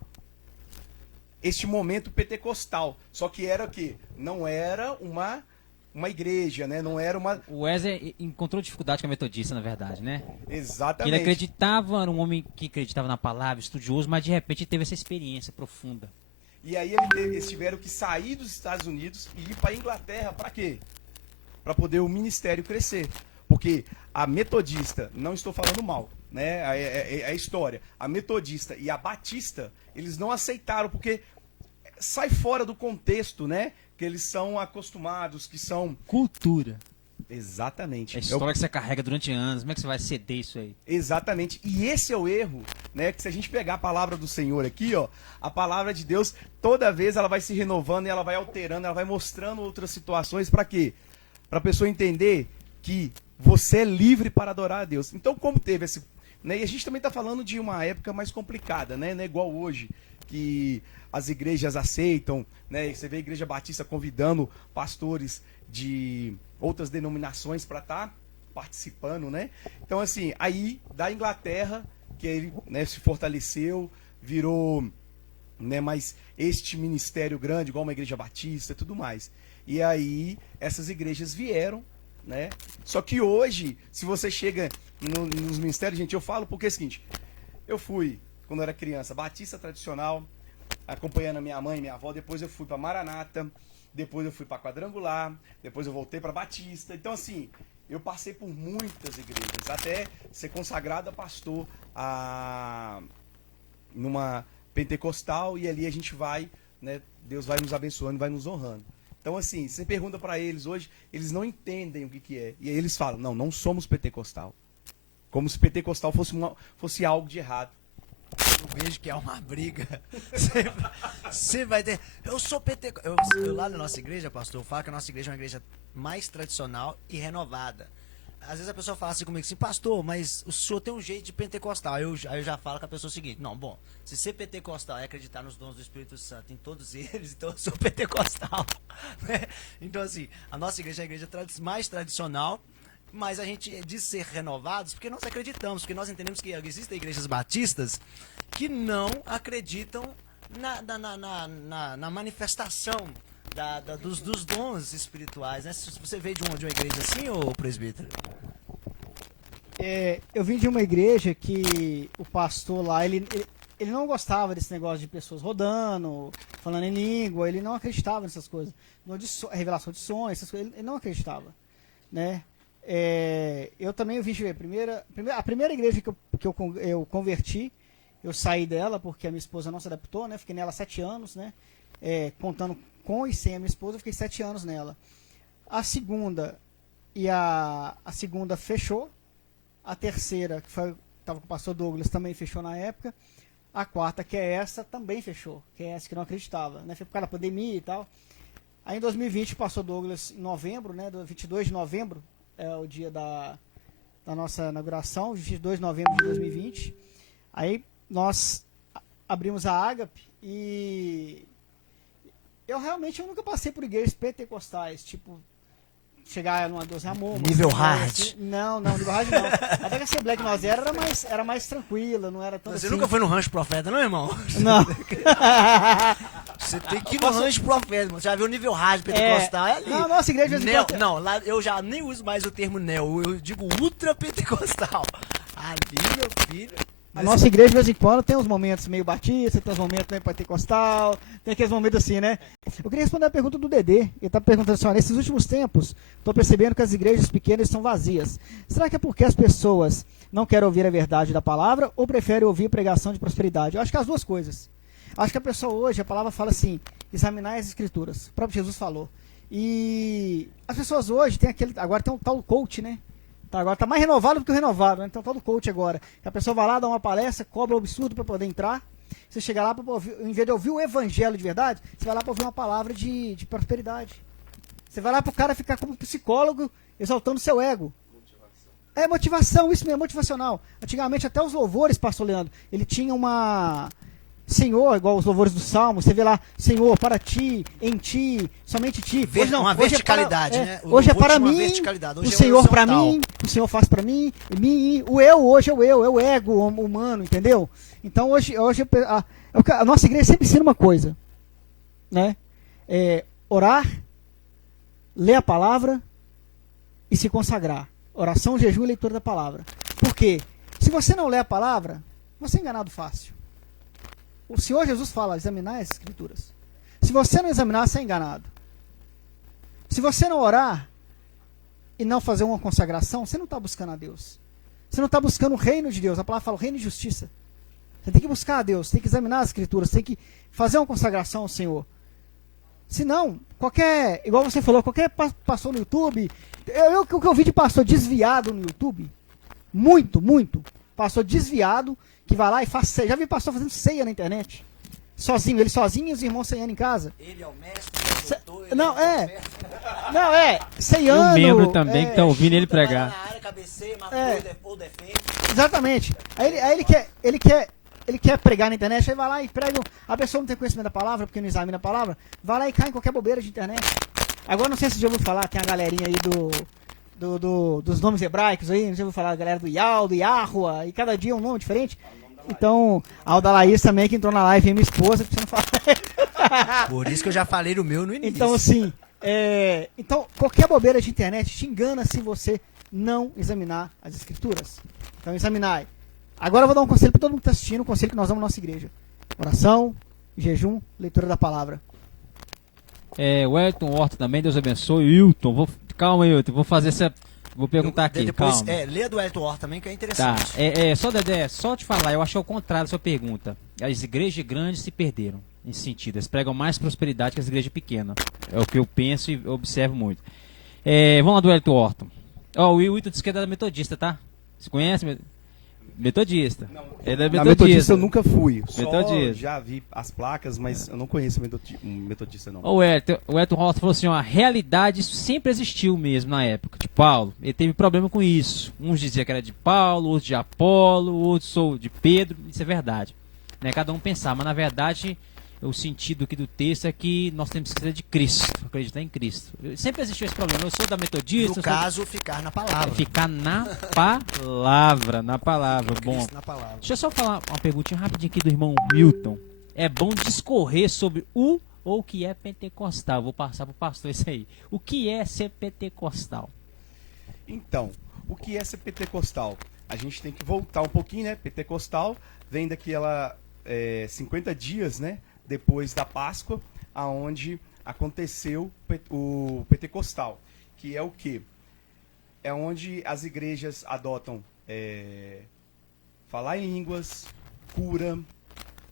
este momento pentecostal. Só que era o quê? Não era uma igreja, né? Não era uma... O Wesley encontrou dificuldade com a metodista, na verdade, né? Exatamente. Ele acreditava, era um homem que acreditava na palavra, estudioso, mas de repente teve essa experiência profunda. E aí eles tiveram que sair dos Estados Unidos e ir para a Inglaterra, para quê? Para poder o ministério crescer. Porque a metodista, não estou falando mal, né? É a história. A metodista e a batista, eles não aceitaram, porque sai fora do contexto, né? Que eles são acostumados, que são... Cultura. Exatamente. É a história que você carrega durante anos. Como é que você vai ceder isso aí? Exatamente. E esse é o erro, né? Que se a gente pegar a palavra do Senhor aqui, ó, a palavra de Deus, toda vez ela vai se renovando e ela vai alterando, ela vai mostrando outras situações. Para quê? Para a pessoa entender que você é livre para adorar a Deus. Então, como teve esse... Né? E a gente também está falando de uma época mais complicada, né? Não é igual hoje, que as igrejas aceitam, né? E você vê a Igreja Batista convidando pastores de outras denominações para estar participando, né? Então, assim, aí da Inglaterra, que ele, né, se fortaleceu, virou, né, mais este ministério grande, igual uma Igreja Batista e tudo mais. E aí essas igrejas vieram, né? Só que hoje, se você chega nos ministérios, gente, eu falo porque é o seguinte, eu fui, quando eu era criança, batista tradicional, acompanhando a minha mãe e minha avó, depois eu fui para Maranata, depois eu fui para Quadrangular, depois eu voltei para Batista. Então, assim, eu passei por muitas igrejas, até ser consagrado a pastor numa pentecostal, e ali a gente vai, né, Deus vai nos abençoando, vai nos honrando. Então, assim, você pergunta para eles hoje, eles não entendem o que é. E aí eles falam, não somos pentecostal. Como se pentecostal fosse algo de errado. Eu vejo que é uma briga. Você vai ter... Eu sou pentecostal. Eu lá na nossa igreja, pastor, eu falo que a nossa igreja é uma igreja mais tradicional e renovada. Às vezes a pessoa fala assim comigo assim, pastor, mas o senhor tem um jeito de pentecostal. Aí eu já falo com a pessoa o seguinte, não, bom, se ser pentecostal é acreditar nos dons do Espírito Santo em todos eles, então eu sou pentecostal. Então, assim, a nossa igreja é a igreja mais tradicional, mas a gente diz ser renovados porque nós acreditamos, porque nós entendemos que existem igrejas batistas que não acreditam na manifestação dos dons espirituais, né? Se você veio de uma igreja assim, ô presbítero? Eu vim de uma igreja que o pastor lá, ele não gostava desse negócio de pessoas rodando, falando em língua, ele não acreditava nessas coisas. Revelação de sonhos, essas coisas, ele não acreditava. Né? Eu também vim de a primeira igreja que eu converti, eu saí dela porque a minha esposa não se adaptou, né? Fiquei nela 7 anos, né? Contando com e sem a minha esposa, eu fiquei 7 anos nela. A segunda fechou. A terceira, que estava com o pastor Douglas, também fechou na época. A quarta, que é essa, também fechou. Que é essa que não acreditava, né? Foi por causa da pandemia e tal. Aí em 2020, o pastor Douglas, em novembro, né? 22 de novembro, é o dia da nossa inauguração, 22 de novembro de 2020. Aí nós abrimos a Ágape e eu nunca passei por igrejas pentecostais, tipo, chegar numa 12 amor. Nível hard. Assim. Não, nível hard não. Até que a Assembleia que nós era mais tranquila, não era tão Você assim. nunca foi no Rancho Profeta, não, irmão? Não. Você tem que ir no Rancho Profeta, mano. Você já viu o nível hard pentecostal? É ali. Não, nossa igreja... Não, lá eu já nem uso mais o termo neo, eu digo ultra pentecostal. Ali, meu filho... A nossa igreja, de vez em quando, tem uns momentos meio batista, tem uns momentos meio pentecostal, tem aqueles momentos assim, né? Eu queria responder a pergunta do Dedê. Ele está perguntando assim, nesses últimos tempos, estou percebendo que as igrejas pequenas estão vazias. Será que é porque as pessoas não querem ouvir a verdade da palavra ou preferem ouvir pregação de prosperidade? Eu acho que as duas coisas. Acho que a pessoa hoje, a palavra fala assim, examinar as escrituras. O próprio Jesus falou. E as pessoas hoje, agora tem um tal coach, né? Agora está mais renovado do que o renovado, né? Então todo coach agora. A pessoa vai lá, dá uma palestra, cobra um absurdo para poder entrar. Você chega lá, em vez de ouvir o evangelho de verdade, você vai lá para ouvir uma palavra de prosperidade. Você vai lá para o cara ficar como psicólogo, exaltando seu ego. Motivação, isso mesmo, motivacional. Antigamente até os louvores, pastor Leandro, ele tinha uma... Senhor, igual os louvores do Salmo, você vê lá, Senhor, para ti, em ti, somente ti. Hoje não, uma verticalidade, né? O hoje é para mim, o Senhor para mim, o Senhor faz para mim, o eu hoje é o ego humano, entendeu? Então hoje a nossa igreja sempre ensina uma coisa, né? Orar, ler a palavra e se consagrar. Oração, jejum e leitura da palavra. Por quê? Se você não lê a palavra, você é enganado fácil. O Senhor Jesus fala, examinar as escrituras. Se você não examinar, você é enganado. Se você não orar e não fazer uma consagração, você não está buscando a Deus. Você não está buscando o reino de Deus. A palavra fala o reino de justiça. Você tem que buscar a Deus, tem que examinar as escrituras, tem que fazer uma consagração ao Senhor. Senão, igual você falou, qualquer pastor no YouTube, o que eu vi de pastor desviado no YouTube, muito, pastor desviado, que vai lá e faz ceia. Já vi pastor fazendo ceia na internet. Sozinho, ele sozinho e os irmãos ceiando em casa. Ele é o mestre, ceiando. O membro também que está ouvindo ele pregar. Na área, cabeceia, ou defende. Exatamente. Aí ele quer pregar na internet, aí vai lá e prega. A pessoa não tem conhecimento da palavra, porque não examina a palavra, vai lá e cai em qualquer bobeira de internet. Agora, não sei se você já ouviu falar, tem a galerinha aí dos nomes hebraicos aí, não sei se eu vou falar a galera do Yal, do Yahua, e cada dia é um nome diferente. Então, a Alda Laís também, que entrou na live, e minha esposa, que você não fala. Por isso que eu já falei do meu no início. Então, assim, então, qualquer bobeira de internet te engana se você não examinar as escrituras. Então, examinai. Agora eu vou dar um conselho para todo mundo que está assistindo, um conselho que nós damos na nossa igreja. Oração, jejum, leitura da palavra. O Elton Horta também, Deus abençoe. Wilton, calma aí, Wilton, vou perguntar aqui, depois, calma. Lê do Elton Horta também, que é Tá, interessante. só te falar, eu achei o contrário da sua pergunta. As igrejas grandes se perderam, nesse sentido. Eles pregam mais prosperidade que as igrejas pequenas. É o que eu penso e observo muito. Vamos lá do Elton Horta. O Wilton disse que é da Metodista, tá? Você conhece? Metodista. Ele é Na Metodista eu nunca fui. Metodista. Só já vi as placas, mas eu não conheço Metodista não. O Elton Horta falou assim, ó, a realidade sempre existiu mesmo na época de Paulo. Ele teve problema com isso. Uns diziam que era de Paulo, outros de Apolo, outros sou de Pedro. Isso é verdade. Né? Cada um pensar, mas na verdade o sentido aqui do texto é que nós temos que ser de Cristo, acreditar em Cristo. Sempre existiu esse problema. Eu sou da Metodista. No caso, ficar na palavra. Ficar na palavra, na palavra. Bom, na palavra. Deixa eu só falar uma perguntinha rapidinho aqui do irmão Milton. É bom discorrer sobre ou o que é pentecostal. Vou passar para o pastor isso aí. O que é ser pentecostal? Então, o que é ser pentecostal? a gente tem que voltar um pouquinho, né? Pentecostal vem daquela 50 dias, né? Depois da Páscoa, aonde aconteceu o Pentecostal, que é o quê? É onde as igrejas adotam falar em línguas, cura,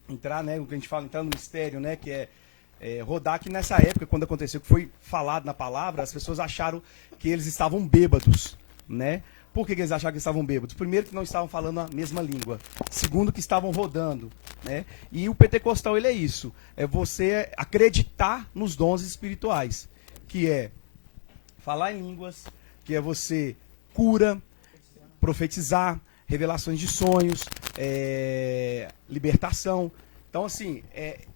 entrar, né? O que a gente fala, entrar no mistério, né? Que é rodar, que nessa época, quando aconteceu, que foi falado na palavra, as pessoas acharam que eles estavam bêbados, né? Por que eles acharam que estavam bêbados? Primeiro, que não estavam falando a mesma língua. Segundo, que estavam rodando, né? E o pentecostal, ele é isso. É você acreditar nos dons espirituais, que é falar em línguas, que é você cura, profetizar, revelações de sonhos, libertação. Então, assim,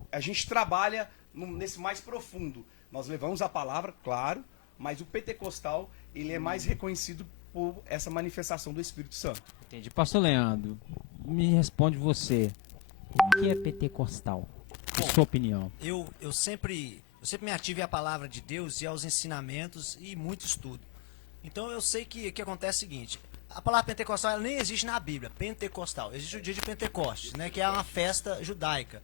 a gente trabalha nesse mais profundo. Nós levamos a palavra, claro, mas o pentecostal, ele é mais reconhecido por essa manifestação do Espírito Santo. Entendi. Pastor Leandro, me responde você. O que é pentecostal? Em sua opinião. Eu sempre me ative à palavra de Deus e aos ensinamentos e muito estudo. Então eu sei que acontece o seguinte: a palavra pentecostal ela nem existe na Bíblia, pentecostal. Existe o dia de Pentecostes, né, que é uma festa judaica.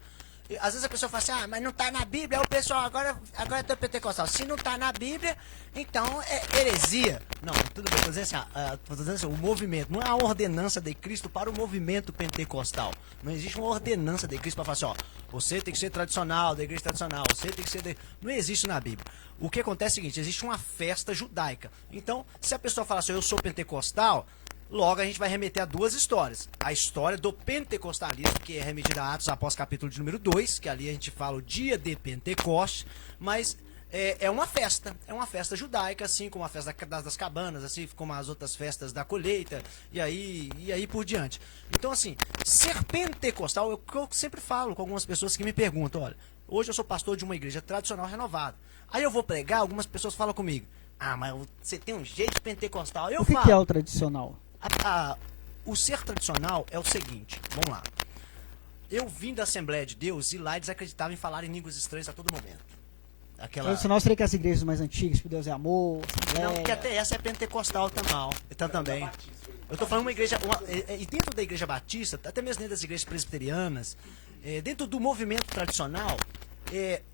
E, às vezes a pessoa fala assim, mas não está na Bíblia, aí o pessoal agora é teu pentecostal. Se não está na Bíblia, então é heresia. Não, tudo bem, estou dizendo assim, o movimento, não é a ordenança de Cristo para o movimento pentecostal. Não existe uma ordenança de Cristo para falar assim, você tem que ser tradicional, da igreja tradicional, você tem que ser... Não existe na Bíblia. O que acontece é o seguinte, existe uma festa judaica. Então, se a pessoa falar assim, eu sou pentecostal, logo a gente vai remeter a duas histórias. A história do pentecostalismo, que é remetida a Atos Apóstolos, capítulo de número 2, que ali a gente fala o dia de Pentecoste, mas é uma festa judaica, assim como a festa das cabanas, assim como as outras festas da colheita, e aí por diante. Então, assim, ser pentecostal, eu sempre falo com algumas pessoas que me perguntam, olha, hoje eu sou pastor de uma igreja tradicional renovada. Aí eu vou pregar, algumas pessoas falam comigo, mas você tem um jeito pentecostal. Eu falo, o que é o tradicional? O ser tradicional é o seguinte, vamos lá. Eu vim da Assembleia de Deus e lá eles acreditavam em falar em línguas estranhas a todo momento. Tradicional seria que as igrejas mais antigas, que Deus é amor, Assembleia... Não, porque até essa é pentecostal também. Eu estou falando uma igreja, e dentro da igreja batista, até mesmo dentro das igrejas presbiterianas, dentro do movimento tradicional,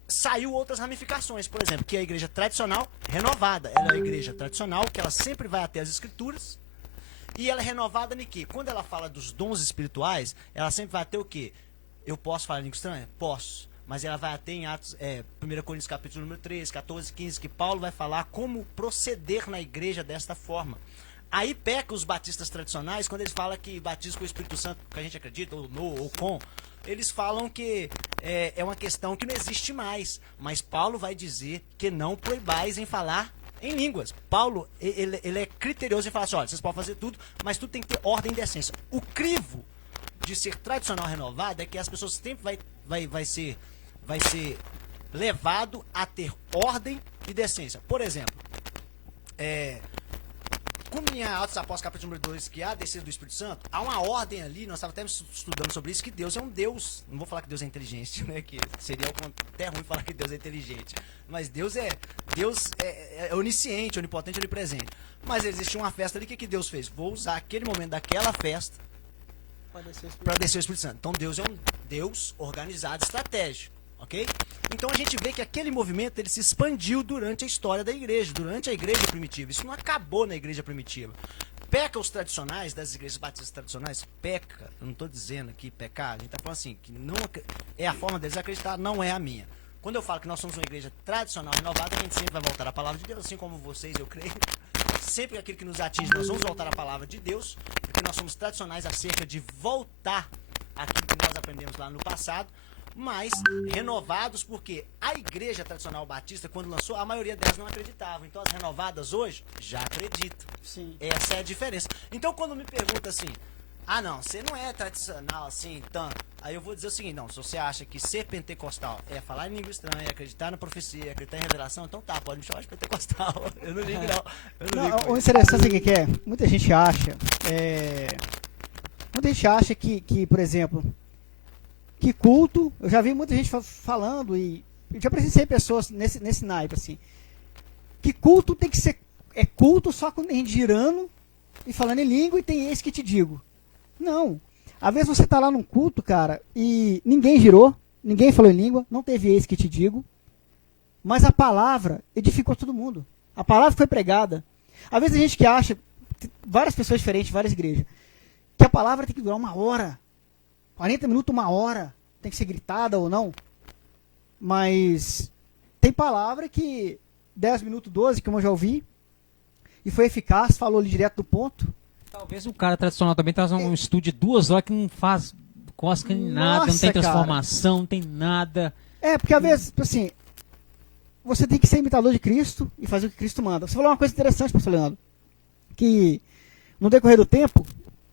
saiu outras ramificações, por exemplo, que é a igreja tradicional renovada. Ela é a igreja tradicional, que ela sempre vai até as escrituras, e ela é renovada em quê? Quando ela fala dos dons espirituais, ela sempre vai ter o quê? Eu posso falar em língua estranha? Posso. Mas ela vai até em Atos, 1 Coríntios capítulo número 13, 14, 15, que Paulo vai falar como proceder na igreja desta forma. Aí peca os batistas tradicionais, quando eles falam que batismo com o Espírito Santo, que a gente acredita, ou com, eles falam que é uma questão que não existe mais. Mas Paulo vai dizer que não proibais em falar em línguas. Paulo, ele é criterioso em falar assim, olha, vocês podem fazer tudo, mas tudo tem que ter ordem e decência. O crivo de ser tradicional renovado é que as pessoas sempre vai ser levado a ter ordem e decência. Por exemplo, como em Atos Apóstolos capítulo número 2, que há a descida do Espírito Santo, há uma ordem ali, nós estávamos até estudando sobre isso, que Deus é um Deus, não vou falar que Deus é inteligente, né, que seria até ruim falar que Deus é inteligente, mas Deus é onisciente, onipotente, onipresente. Mas existia uma festa ali, o que Deus fez? Vou usar aquele momento daquela festa para descer o Espírito Santo. Então Deus é um Deus organizado, estratégico, ok? Então a gente vê que aquele movimento ele se expandiu durante a história da igreja, durante a igreja primitiva. Isso não acabou na igreja primitiva. Peca os tradicionais, das igrejas batistas tradicionais, peca, eu não estou dizendo aqui pecar, a gente está falando assim, que não é a forma deles acreditar, não é a minha. Quando eu falo que nós somos uma igreja tradicional renovada, a gente sempre vai voltar à palavra de Deus, assim como vocês, eu creio. Sempre aquilo que nos atinge, nós vamos voltar à palavra de Deus, porque nós somos tradicionais acerca de voltar àquilo que nós aprendemos lá no passado, mas renovados porque a igreja tradicional batista, quando lançou, a maioria delas não acreditava. Então as renovadas hoje já acreditam. Sim. Essa é a diferença. Então quando me pergunta assim, não, você não é tradicional assim, então... Aí eu vou dizer o seguinte, não, se você acha que ser pentecostal é falar em língua estranha, acreditar na profecia, acreditar em revelação, então tá, pode me chamar de pentecostal. Eu não ligo não. O interessante é que muita gente acha, que, por exemplo, que culto, eu já vi muita gente falando e eu já presenciei pessoas nesse naipe, assim, que culto tem que ser, culto só com gente girando e falando em língua, e tem eis que te digo. Não. Às vezes você está lá num culto, cara, e ninguém girou, ninguém falou em língua, não teve eis que te digo, mas a palavra edificou todo mundo. A palavra foi pregada. Às vezes a gente que acha, várias pessoas diferentes, várias igrejas, que a palavra tem que durar 1 hora, 40 minutos, 1 hora, tem que ser gritada ou não. Mas tem palavra que 10 minutos, 12, como eu já ouvi, e foi eficaz, falou ali direto do ponto. Talvez o cara tradicional também traz um estúdio de 2 horas que não faz cosca nem nada, não tem transformação, cara. Não tem nada. Porque às vezes, assim, você tem que ser imitador de Cristo e fazer o que Cristo manda. Você falou uma coisa interessante, pastor Leandro, que no decorrer do tempo,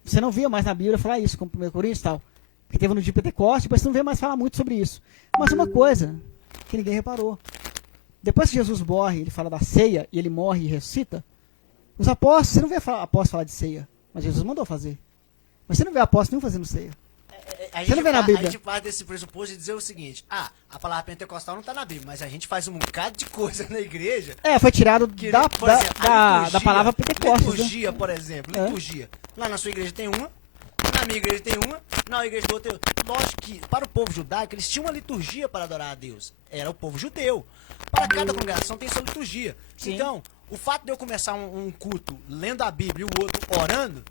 você não via mais na Bíblia falar isso, como 1 Coríntios e tal. Porque teve no dia de Pentecostes, depois você não vê mais falar muito sobre isso. Mas uma coisa que ninguém reparou. Depois que Jesus morre, ele fala da ceia, e ele morre e ressuscita, os apóstolos, você não vê apóstolos falar de ceia, mas Jesus mandou fazer. Mas você não vê apóstolos nenhum fazendo ceia. Você não vê na Bíblia. A gente parte desse pressuposto de dizer o seguinte, a palavra pentecostal não está na Bíblia, mas a gente faz um bocado de coisa na igreja. Foi tirado que, da palavra Pentecostes. Liturgia, por exemplo, liturgia. Lá na sua igreja tem uma, na minha igreja tem uma, na igreja do outro tem outra. Lógico que para o povo judaico eles tinham uma liturgia para adorar a Deus. Era o povo judeu. Para cada congregação tem sua liturgia. Sim. Então, o fato de eu começar um culto lendo a Bíblia e o outro orando,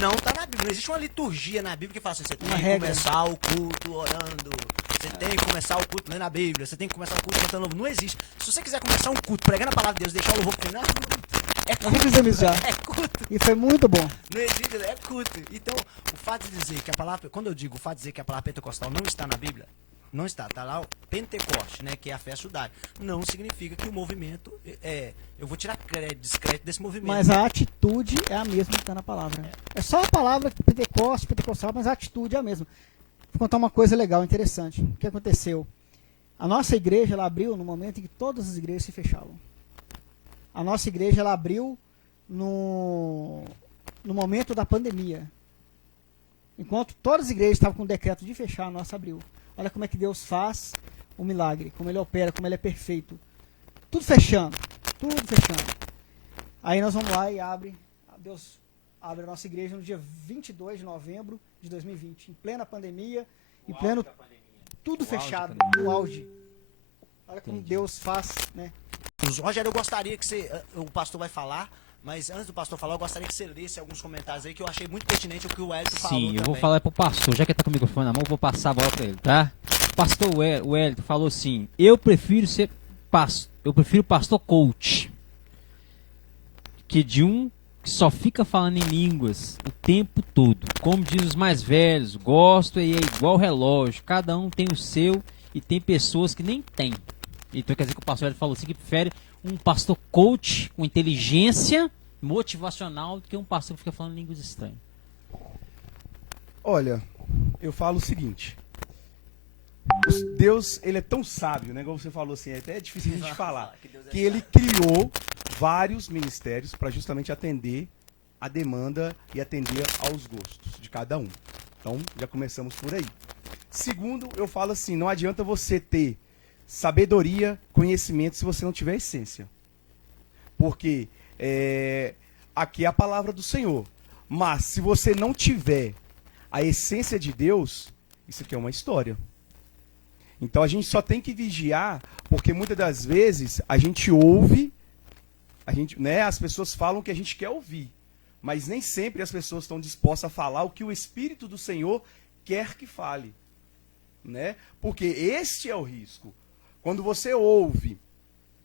não está na Bíblia. Não existe uma liturgia na Bíblia que fala assim, você tem que começar o culto orando, você tem que começar o culto lendo a Bíblia, você tem que começar o culto cantando louvor. Não existe. Se você quiser começar um culto pregando a palavra de Deus, deixar o louvor final, é culto. É culto. E foi muito bom. Não existe, é culto. Então, o fato de dizer que a palavra, quando eu digo o fato de dizer que a palavra pentecostal não está na Bíblia, não está, tá lá o Pentecoste, né, que é a festa judaica. Não significa que o movimento eu vou tirar descrédito desse movimento. Mas a atitude é a mesma que está na palavra. É só a palavra Pentecoste, pentecostal, mas a atitude é a mesma. Vou contar uma coisa legal, interessante. O que aconteceu? A nossa igreja, ela abriu no momento em que todas as igrejas se fechavam. A nossa igreja, ela abriu no momento da pandemia. Enquanto todas as igrejas estavam com o decreto de fechar, a nossa abriu. Olha como é que Deus faz o milagre, como Ele opera, como Ele é perfeito. Tudo fechando. Aí nós vamos lá e Deus abre a nossa igreja no dia 22 de novembro de 2020, em plena pandemia, tudo fechado, no auge. Olha como Deus faz, né? Rogério, eu gostaria que o pastor vai falar, mas antes do pastor falar, eu gostaria que você lesse alguns comentários aí que eu achei muito pertinente o que o Wellington falou. Sim, eu vou falar pro pastor, já que ele tá com o microfone na mão, eu vou passar a bola pra ele, tá? O pastor Wellington falou assim, eu prefiro pastor coach, que só fica falando em línguas o tempo todo. Como diz os mais velhos, gosto e é igual relógio, cada um tem o seu e tem pessoas que nem tem. Então quer dizer que o pastor falou assim que prefere um pastor coach com inteligência motivacional do que um pastor que fica falando línguas estranhas. Olha, eu falo o seguinte. Deus, ele é tão sábio, né? Como você falou assim, é até difícil a gente falar. Que ele criou vários ministérios para justamente atender a demanda e atender aos gostos de cada um. Então, já começamos por aí. Segundo, eu falo assim, não adianta você ter sabedoria, conhecimento, se você não tiver essência. Porque aqui é a palavra do Senhor. Mas se você não tiver a essência de Deus, isso aqui é uma história. Então a gente só tem que vigiar, porque muitas das vezes a gente ouve, as pessoas falam o que a gente quer ouvir. Mas nem sempre as pessoas estão dispostas a falar o que o Espírito do Senhor quer que fale. Né? Porque este é o risco. Quando você ouve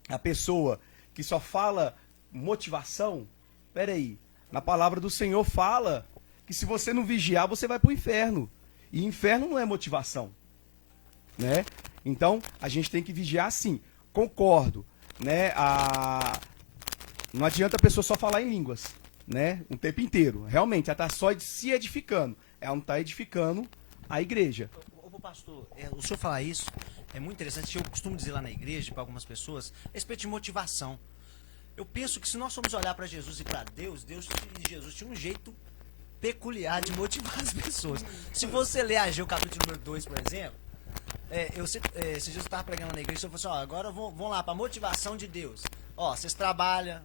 a pessoa que só fala motivação, peraí, na palavra do Senhor fala que se você não vigiar, você vai para o inferno. E inferno não é motivação. Né? Então, a gente tem que vigiar sim. Concordo. Né? Não adianta a pessoa só falar em línguas. Né? O tempo inteiro. Realmente, ela está só se edificando. Ela não está edificando a igreja. Ô pastor, o senhor falar isso é muito interessante. Eu costumo dizer lá na igreja, para algumas pessoas, a respeito de motivação. Eu penso que se nós formos olhar para Jesus e para Deus e Jesus tinha um jeito peculiar de motivar as pessoas. Se você ler Ageu capítulo número 2, por exemplo, se Jesus estava pregando na igreja, eu falei assim, agora vão lá para motivação de Deus. Vocês trabalham,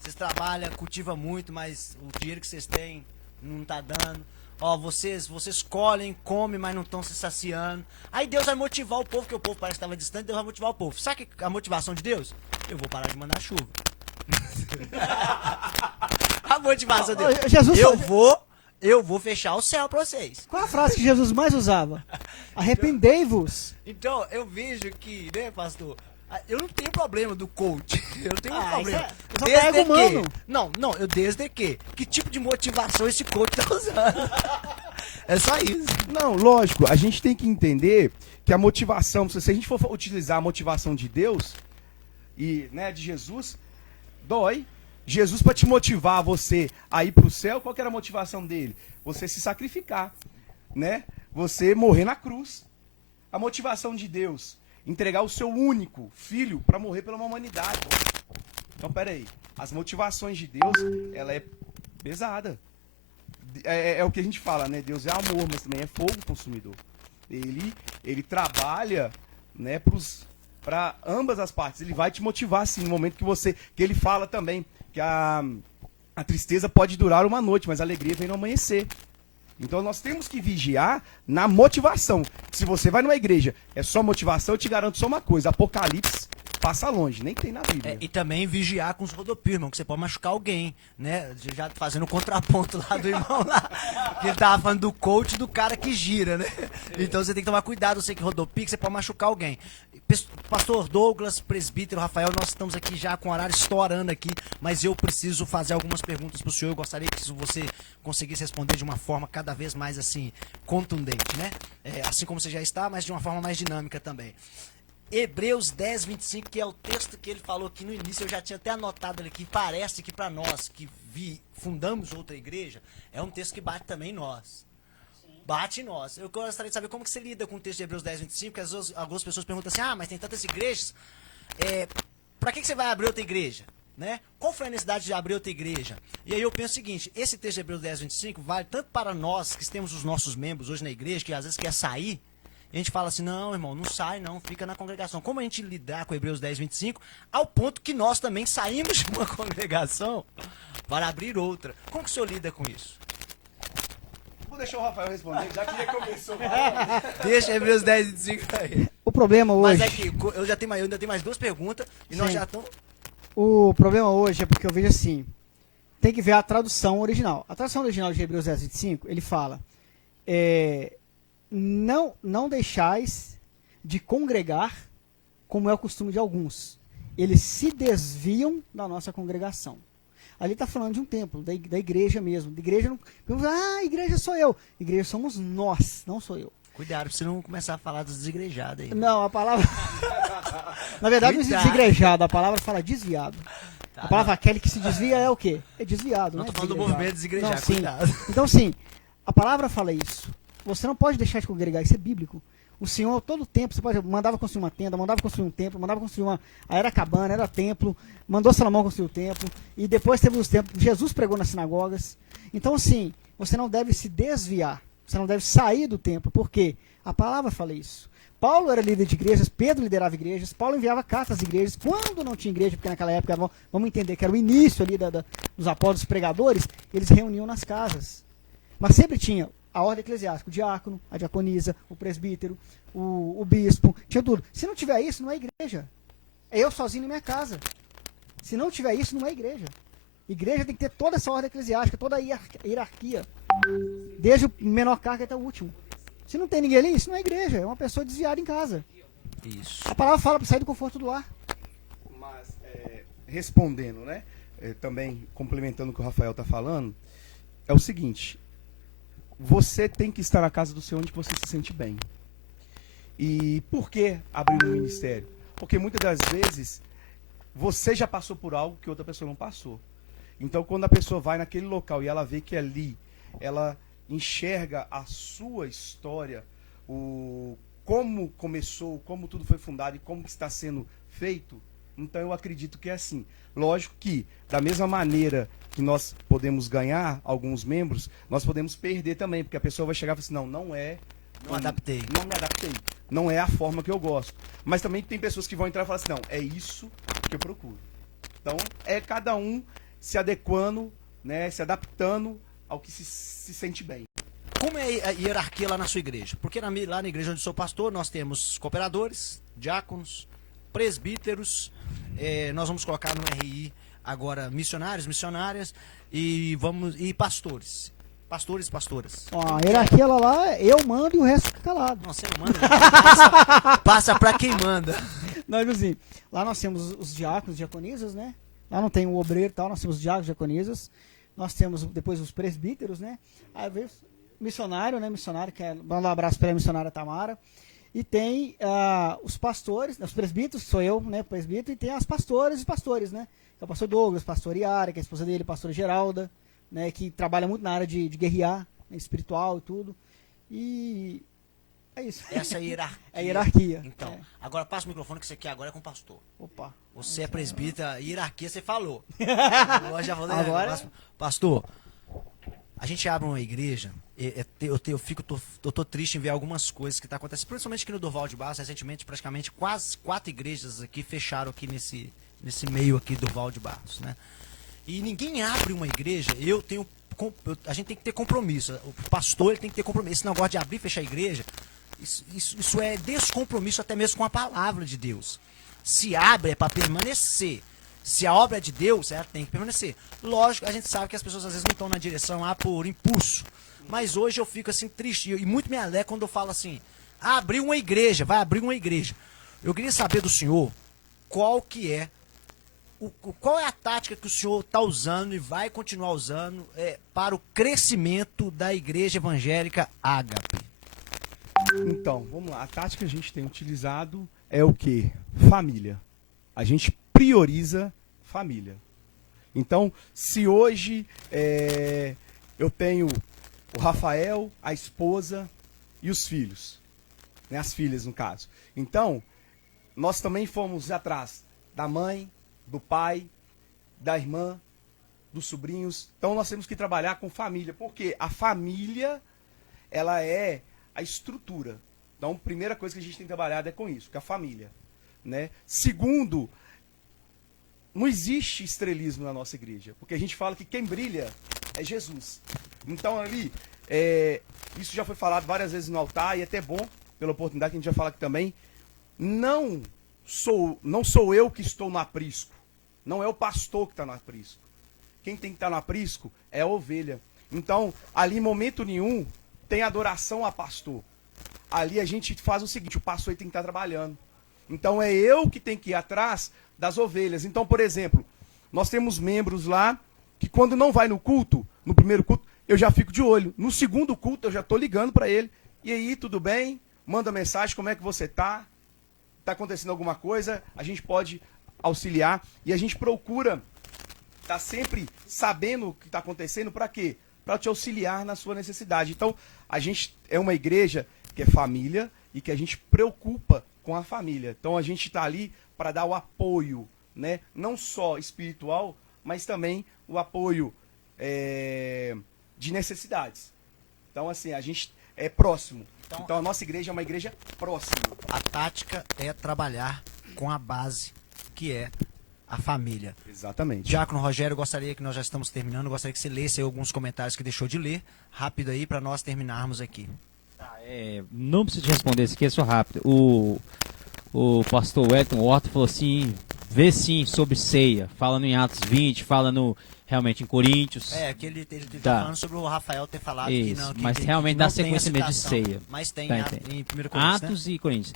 vocês trabalham, cultivam muito, mas o dinheiro que vocês têm não tá dando. Ó, vocês colhem, comem, mas não estão se saciando. Aí Deus vai motivar o povo, porque o povo parece que estava distante, Deus vai motivar o povo. Sabe a motivação de Deus? Eu vou parar de mandar chuva. A motivação de Deus. Jesus, eu vou fechar o céu pra vocês. qual a frase que Jesus mais usava? Arrependei-vos. Então, eu vejo que, né, pastor? Eu não tenho problema do coach. Eu não tenho problema. Isso é ego humano. Não, eu desde que. Que tipo de motivação esse coach tá usando? É só isso. Não, lógico, a gente tem que entender que a motivação, se a gente for utilizar a motivação de Deus e, né, de Jesus, dói. Jesus, para te motivar você a ir para o céu, qual que era a motivação dele? Você se sacrificar, né? Você morrer na cruz. A motivação de Deus, entregar o seu único filho para morrer pela humanidade. Então, peraí, as motivações de Deus, ela é pesada. É o que a gente fala, né? Deus é amor, mas também é fogo consumidor. Ele trabalha, né, para ambas as partes. Ele vai te motivar, sim, no momento que ele fala também que a tristeza pode durar uma noite, mas a alegria vem no amanhecer. Então nós temos que vigiar na motivação. Se você vai numa igreja, é só motivação, eu te garanto só uma coisa, Apocalipse passa longe, nem tem na Bíblia. E também vigiar com os rodopios, irmão, que você pode machucar alguém, né? Já fazendo o contraponto lá do irmão lá, que ele tava falando do coach do cara que gira, né? Então você tem que tomar cuidado, você que rodopia, que você pode machucar alguém. Pastor Douglas, presbítero Rafael, nós estamos aqui já com o horário estourando aqui, mas eu preciso fazer algumas perguntas pro senhor. Eu gostaria que você conseguisse responder de uma forma cada vez mais assim, contundente, né? Assim como você já está, mas de uma forma mais dinâmica também. Hebreus 10, 25, que é o texto que ele falou aqui no início, eu já tinha até anotado ele aqui, parece que para nós que fundamos outra igreja, é um texto que bate também em nós. Bate em nós. Eu gostaria de saber como que você lida com o texto de Hebreus 10, 25, porque às vezes algumas pessoas perguntam assim, mas tem tantas igrejas, para que você vai abrir outra igreja? Né? Qual foi a necessidade de abrir outra igreja? E aí eu penso o seguinte, esse texto de Hebreus 10, 25 vale tanto para nós que temos os nossos membros hoje na igreja, que às vezes quer sair, a gente fala assim, não, irmão, não sai não, fica na congregação. Como a gente lidar com Hebreus 10, 25, ao ponto que nós também saímos de uma congregação para abrir outra. Como que o senhor lida com isso? Vou deixar o Rafael responder, já que ele começou. Deixa Hebreus 10, 25 aí. O problema hoje... Mas é que eu ainda tenho mais duas perguntas e Sim. nós já estamos... O problema hoje é porque eu vejo assim, tem que ver a tradução original. A tradução original de Hebreus 10, 25, ele fala, não deixais de congregar, como é o costume de alguns. Eles se desviam da nossa congregação. Ali está falando de um templo, da igreja mesmo. Da igreja não, igreja sou eu. Igreja somos nós, não sou eu. Cuidado pra você não começar a falar dos desigrejados aí. Não, a palavra... Na verdade não existe desigrejado, a palavra fala desviado. Tá, a palavra aquele que se desvia é o quê? É desviado, não né? tô falando do movimento desigrejado, não, sim. cuidado. Então, sim, a palavra fala isso. Você não pode deixar de congregar, isso é bíblico. O Senhor, todo tempo, mandava construir uma tenda, mandava construir um templo, mandava construir era cabana, era templo, mandou Salomão construir o templo, e depois teve os templos, Jesus pregou nas sinagogas. Então, assim, você não deve se desviar, você não deve sair do templo, porque a palavra fala isso. Paulo era líder de igrejas, Pedro liderava igrejas, Paulo enviava cartas às igrejas, quando não tinha igreja, porque naquela época, vamos entender que era o início ali dos apóstolos pregadores, eles reuniam nas casas. Mas sempre tinha a ordem eclesiástica, o diácono, a diaconisa, o presbítero, o bispo, tinha tudo. Se não tiver isso, não é igreja. É eu sozinho na minha casa. Se não tiver isso, não é igreja. Igreja tem que ter toda essa ordem eclesiástica, toda a hierarquia. Desde o menor cargo até o último. Se não tem ninguém ali, isso não é igreja, é uma pessoa desviada em casa. Isso. A palavra fala para sair do conforto do lar. Mas, respondendo, né? Também complementando o que o Rafael está falando, é o seguinte: você tem que estar na casa do Senhor onde você se sente bem. E por que abrir um ministério? Porque muitas das vezes você já passou por algo que outra pessoa não passou. Então, quando a pessoa vai naquele local e ela vê que ali ela enxerga a sua história, como começou, como tudo foi fundado e como está sendo feito, então eu acredito que é assim. Lógico que, da mesma maneira que nós podemos ganhar alguns membros, nós podemos perder também, porque a pessoa vai chegar e falar assim, não me adaptei, não é a forma que eu gosto. Mas também tem pessoas que vão entrar e falar assim, não, é isso que eu procuro. Então, cada um se adequando, né, se adaptando ao que se sente bem. Como é a hierarquia lá na sua igreja? Porque lá na igreja onde sou pastor, nós temos cooperadores, diáconos, presbíteros, nós vamos colocar no RI agora missionários, missionárias e pastores. Pastores e pastoras. Ó, a hierarquia lá, eu mando e o resto fica calado. Não, você não manda, não. Passa pra quem manda. Nós, assim, lá nós temos os diáconos, diaconisas, né? Lá não tem o obreiro e tal, nós temos os diáconos, diaconisas. Nós temos depois os presbíteros, né? Aí veio o missionário, né? Missionário, que é, manda um abraço para a missionária Tamara. E tem os pastores, os presbíteros, que sou eu, né? Presbítero, e tem as pastoras e pastores, né? Que é o pastor Douglas, pastor Iara, que é a esposa dele, pastora Geralda, né? Que trabalha muito na área de guerrear, né, espiritual e tudo. E é isso. Essa é a hierarquia. É a hierarquia. Então, É. agora passa o microfone que você quer agora é com o pastor. Opa. Você é presbítero, hierarquia você falou. Agora já falei. Agora- Pastor, a gente abre uma igreja, eu tô triste em ver algumas coisas que tá acontecendo, principalmente aqui no Durval de Barros, recentemente praticamente quase 4 igrejas aqui fecharam aqui nesse meio aqui do Durval de Barros, né? E ninguém abre uma igreja, a gente tem que ter compromisso, o pastor ele tem que ter compromisso, esse negócio de abrir e fechar a igreja, isso é descompromisso até mesmo com a palavra de Deus. Se abre é para permanecer. Se a obra é de Deus, ela tem que permanecer. Lógico, a gente sabe que as pessoas às vezes não estão na direção por impulso. Mas hoje eu fico assim triste e muito me alegro quando eu falo assim, abrir uma igreja, vai abrir uma igreja. Eu queria saber do senhor qual é a tática que o senhor está usando e vai continuar usando para o crescimento da igreja evangélica Ágape. Então, vamos lá. A tática que a gente tem utilizado é o quê? Família. A gente prioriza família. Então, se hoje eu tenho o Rafael, a esposa e os filhos, né, as filhas no caso. Então, nós também fomos atrás da mãe, do pai, da irmã, dos sobrinhos. Então, nós temos que trabalhar com família, porque a família, ela é a estrutura. Então, a primeira coisa que a gente tem trabalhado é com isso, com a família, né? Segundo, não existe estrelismo na nossa igreja, porque a gente fala que quem brilha é Jesus. Então ali, isso já foi falado várias vezes no altar, e é até bom, pela oportunidade que a gente vai falar aqui também, não sou eu que estou no aprisco, não é o pastor que está no aprisco. Quem tem que estar no aprisco é a ovelha. Então, ali em momento nenhum, tem adoração a pastor. Ali a gente faz o seguinte, o pastor tem que estar trabalhando. Então é eu que tenho que ir atrás das ovelhas. Então, por exemplo, nós temos membros lá que quando não vai no culto, no primeiro culto, eu já fico de olho. No segundo culto, eu já estou ligando para ele. E aí, tudo bem? Manda mensagem, como é que você está? Está acontecendo alguma coisa? A gente pode auxiliar. E a gente procura estar sempre sabendo o que está acontecendo. Para quê? Para te auxiliar na sua necessidade. Então, a gente é uma igreja que é família e que a gente preocupa com a família. Então, a gente está ali para dar o apoio, né? Não só espiritual, mas também o apoio de necessidades. Então, assim, a gente é próximo. Então, a nossa igreja é uma igreja próxima. A tática é trabalhar com a base, que é a família. Exatamente. Diácono Rogério, gostaria que nós já estamos terminando, gostaria que você lesse aí alguns comentários que deixou de ler, rápido aí, para nós terminarmos aqui. Não preciso responder isso aqui, é só rápido. O pastor Wellington Horta falou assim, vê sim sobre ceia, falando em Atos 20, falando realmente em Coríntios. Que ele Tá. falando sobre o Rafael ter falado Isso, que não. Que, mas que, realmente que dá não tem sequência a mesmo de citação, ceia. Mas tem Tá, em entende. 1 Coríntios, Atos e Coríntios.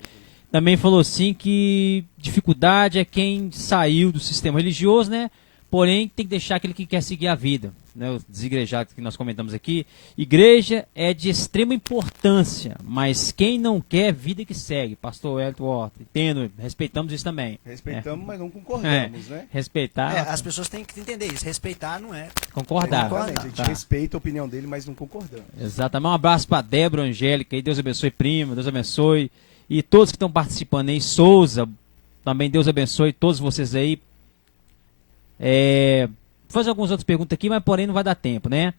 Também falou assim que dificuldade é quem saiu do sistema religioso, né? Porém, tem que deixar aquele que quer seguir a vida, né? O desigrejado que nós comentamos aqui. Igreja é de extrema importância, mas quem não quer, vida que segue. Pastor Wellington Horta, entendo, respeitamos isso também. Respeitamos, mas não concordamos, né? Respeitar, as pessoas têm que entender isso. Respeitar não é. concordar. Exatamente. A gente Tá. respeita a opinião dele, mas não concordamos. Exatamente. Um abraço para Débora Angélica, e Deus abençoe, prima, Deus abençoe. E todos que estão participando aí, Souza, também Deus abençoe todos vocês aí. Vou fazer algumas outras perguntas aqui, mas porém não vai dar tempo, né?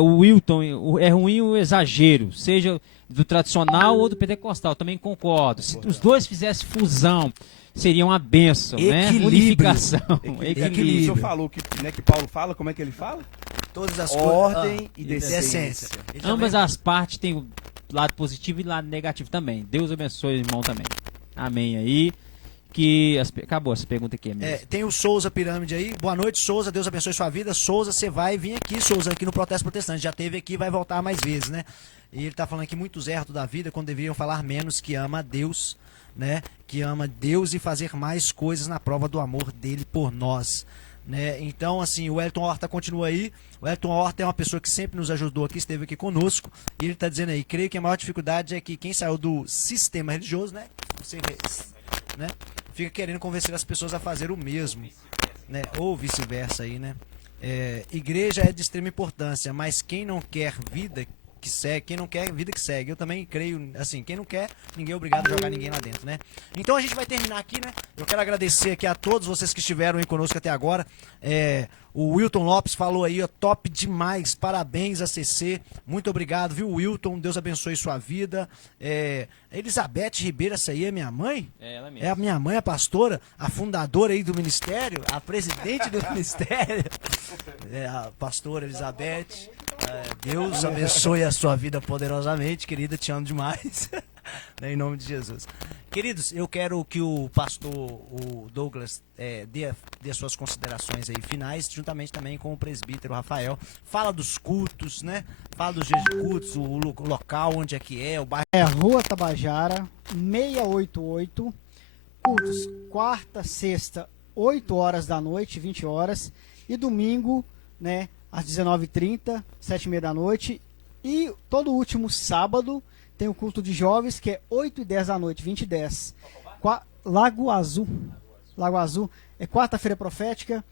o Wilton, é ruim o exagero, seja do tradicional ou do pentecostal, também concordo. Se os dois fizessem fusão, seria uma bênção, né? Equilíbrio. Unificação. Equilíbrio. O senhor falou que Paulo fala, como é que ele fala? Todas as Ordem coisas. e decência. Ele Ambas também- as partes têm o lado positivo e o lado negativo também. Deus abençoe o irmão também. Amém aí. Acabou essa pergunta aqui, mesmo. tem o Souza Pirâmide aí. Boa noite, Souza. Deus abençoe sua vida. Souza, você vai vir aqui, Souza, aqui no Protesto Protestante. Já teve aqui e vai voltar mais vezes, né? E ele tá falando aqui muitos erros da vida quando deveriam falar menos, que ama a Deus, né? Que ama Deus e fazer mais coisas na prova do amor dele por nós, né? Então, assim, o Elton Horta continua aí. O Elton Horta é uma pessoa que sempre nos ajudou aqui, esteve aqui conosco. E ele tá dizendo aí, creio que a maior dificuldade é que quem saiu do sistema religioso, né? Você, né? Fica querendo convencer as pessoas a fazer o mesmo, né? Ou vice-versa aí, né? Igreja é de extrema importância, mas quem não quer vida que segue, quem não quer vida que segue. Eu também creio, assim, quem não quer, ninguém é obrigado a jogar ninguém lá dentro, né? Então a gente vai terminar aqui, né? Eu quero agradecer aqui a todos vocês que estiveram aí conosco até agora. O Wilton Lopes falou aí, ó, top demais, parabéns a CC, muito obrigado, viu, Wilton, Deus abençoe sua vida. Elizabeth Ribeiro, essa aí é minha mãe? É ela mesmo. É a minha mãe, a pastora, a fundadora aí do ministério, a presidente do ministério, a pastora Elizabeth. Deus abençoe a sua vida poderosamente, querida, te amo demais, em nome de Jesus. Queridos, eu quero que o pastor, o Douglas, dê suas considerações aí finais, juntamente também com o presbítero Rafael. Fala dos cultos, né? Fala dos dias de cultos, o local, onde é que é, o bairro. Rua Tabajara, 688, cultos quarta, sexta, 8 horas da noite, 20 horas, e domingo, né, às 19h30, 7h30 da noite, e todo último sábado tem o culto de jovens, que é 8h10 da noite, 20h10. Lago Azul. Lago Azul. É quarta-feira profética,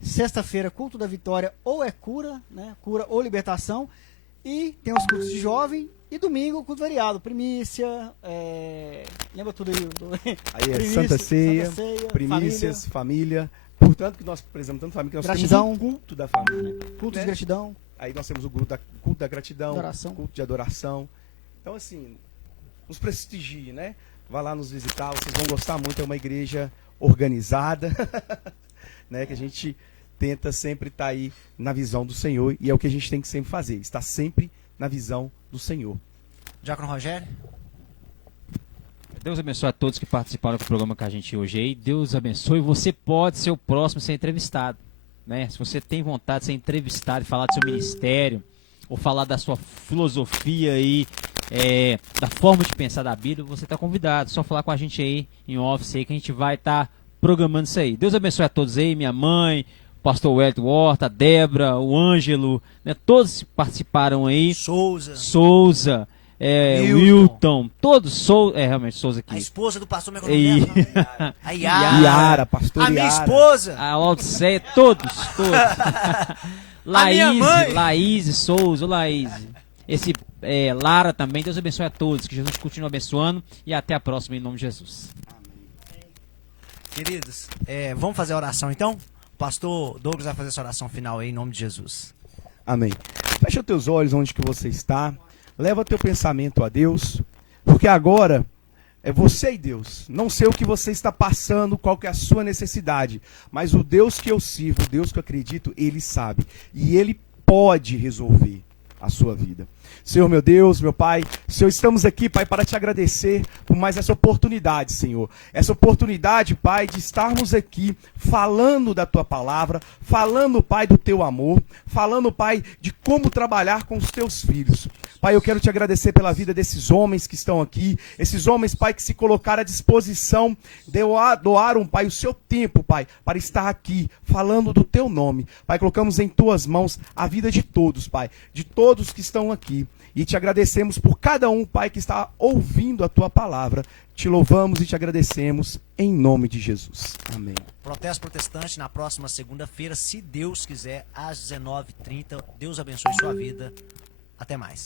sexta-feira culto da vitória, ou é cura, né? Cura ou libertação. E tem os cultos de jovem. E domingo, culto variado. Primícia, lembra tudo aí? Aí é Primícia, Santa Ceia, primícias, família. Portanto, que nós prezamos tanto família, que nós Gratidão. temos o culto da família. Culto né? de gratidão. Aí nós temos o culto da gratidão, Adoração. culto de adoração. Então, assim, nos prestigie, né? Vá lá nos visitar, vocês vão gostar muito. É uma igreja organizada, né? Que a gente tenta sempre estar aí na visão do Senhor. E é o que a gente tem que sempre fazer, estar sempre na visão do Senhor. Diácono Rogério. Deus abençoe a todos que participaram do programa com a gente hoje aí. Deus abençoe. Você pode ser o próximo a ser entrevistado, né? Se você tem vontade de ser entrevistado e falar do seu ministério, ou falar da sua filosofia aí, da forma de pensar da Bíblia, você está convidado. Só falar com a gente aí em office aí que a gente vai estar programando isso aí. Deus abençoe a todos aí, minha mãe, o pastor Wellington Horta, a Débora, o Ângelo, né? Todos participaram aí. Souza, Wilton, todos, realmente Souza aqui. A esposa do pastor, como é que é o nome dela? A Yara, pastor A minha Yara. esposa. A Laodiceia, todos. minha mãe. Laís Souza, Laís. Lara também. Deus abençoe a todos. Que Jesus continue abençoando. E até a próxima, em nome de Jesus. Queridos, vamos fazer a oração então? O pastor Douglas vai fazer essa oração final aí, em nome de Jesus. Amém. Fecha os teus olhos onde que você está. Leva teu pensamento a Deus. Porque agora é você e Deus. Não sei o que você está passando, qual que é a sua necessidade. Mas o Deus que eu sirvo, o Deus que eu acredito, Ele sabe. E Ele pode resolver a sua vida. Senhor, meu Deus, meu Pai, Senhor, estamos aqui, Pai, para te agradecer por mais essa oportunidade, Senhor. Essa oportunidade, Pai, de estarmos aqui falando da Tua palavra, falando, Pai, do Teu amor, falando, Pai, de como trabalhar com os Teus filhos. Pai, eu quero te agradecer pela vida desses homens que estão aqui, esses homens, Pai, que se colocaram à disposição, doaram, Pai, o seu tempo, Pai, para estar aqui falando do Teu nome. Pai, colocamos em Tuas mãos a vida de todos, Pai, de todos que estão aqui. E te agradecemos por cada um, Pai, que está ouvindo a Tua palavra. Te louvamos e te agradecemos em nome de Jesus. Amém. Protesto Protestante na próxima segunda-feira, se Deus quiser, às 19h30. Deus abençoe sua vida. Até mais.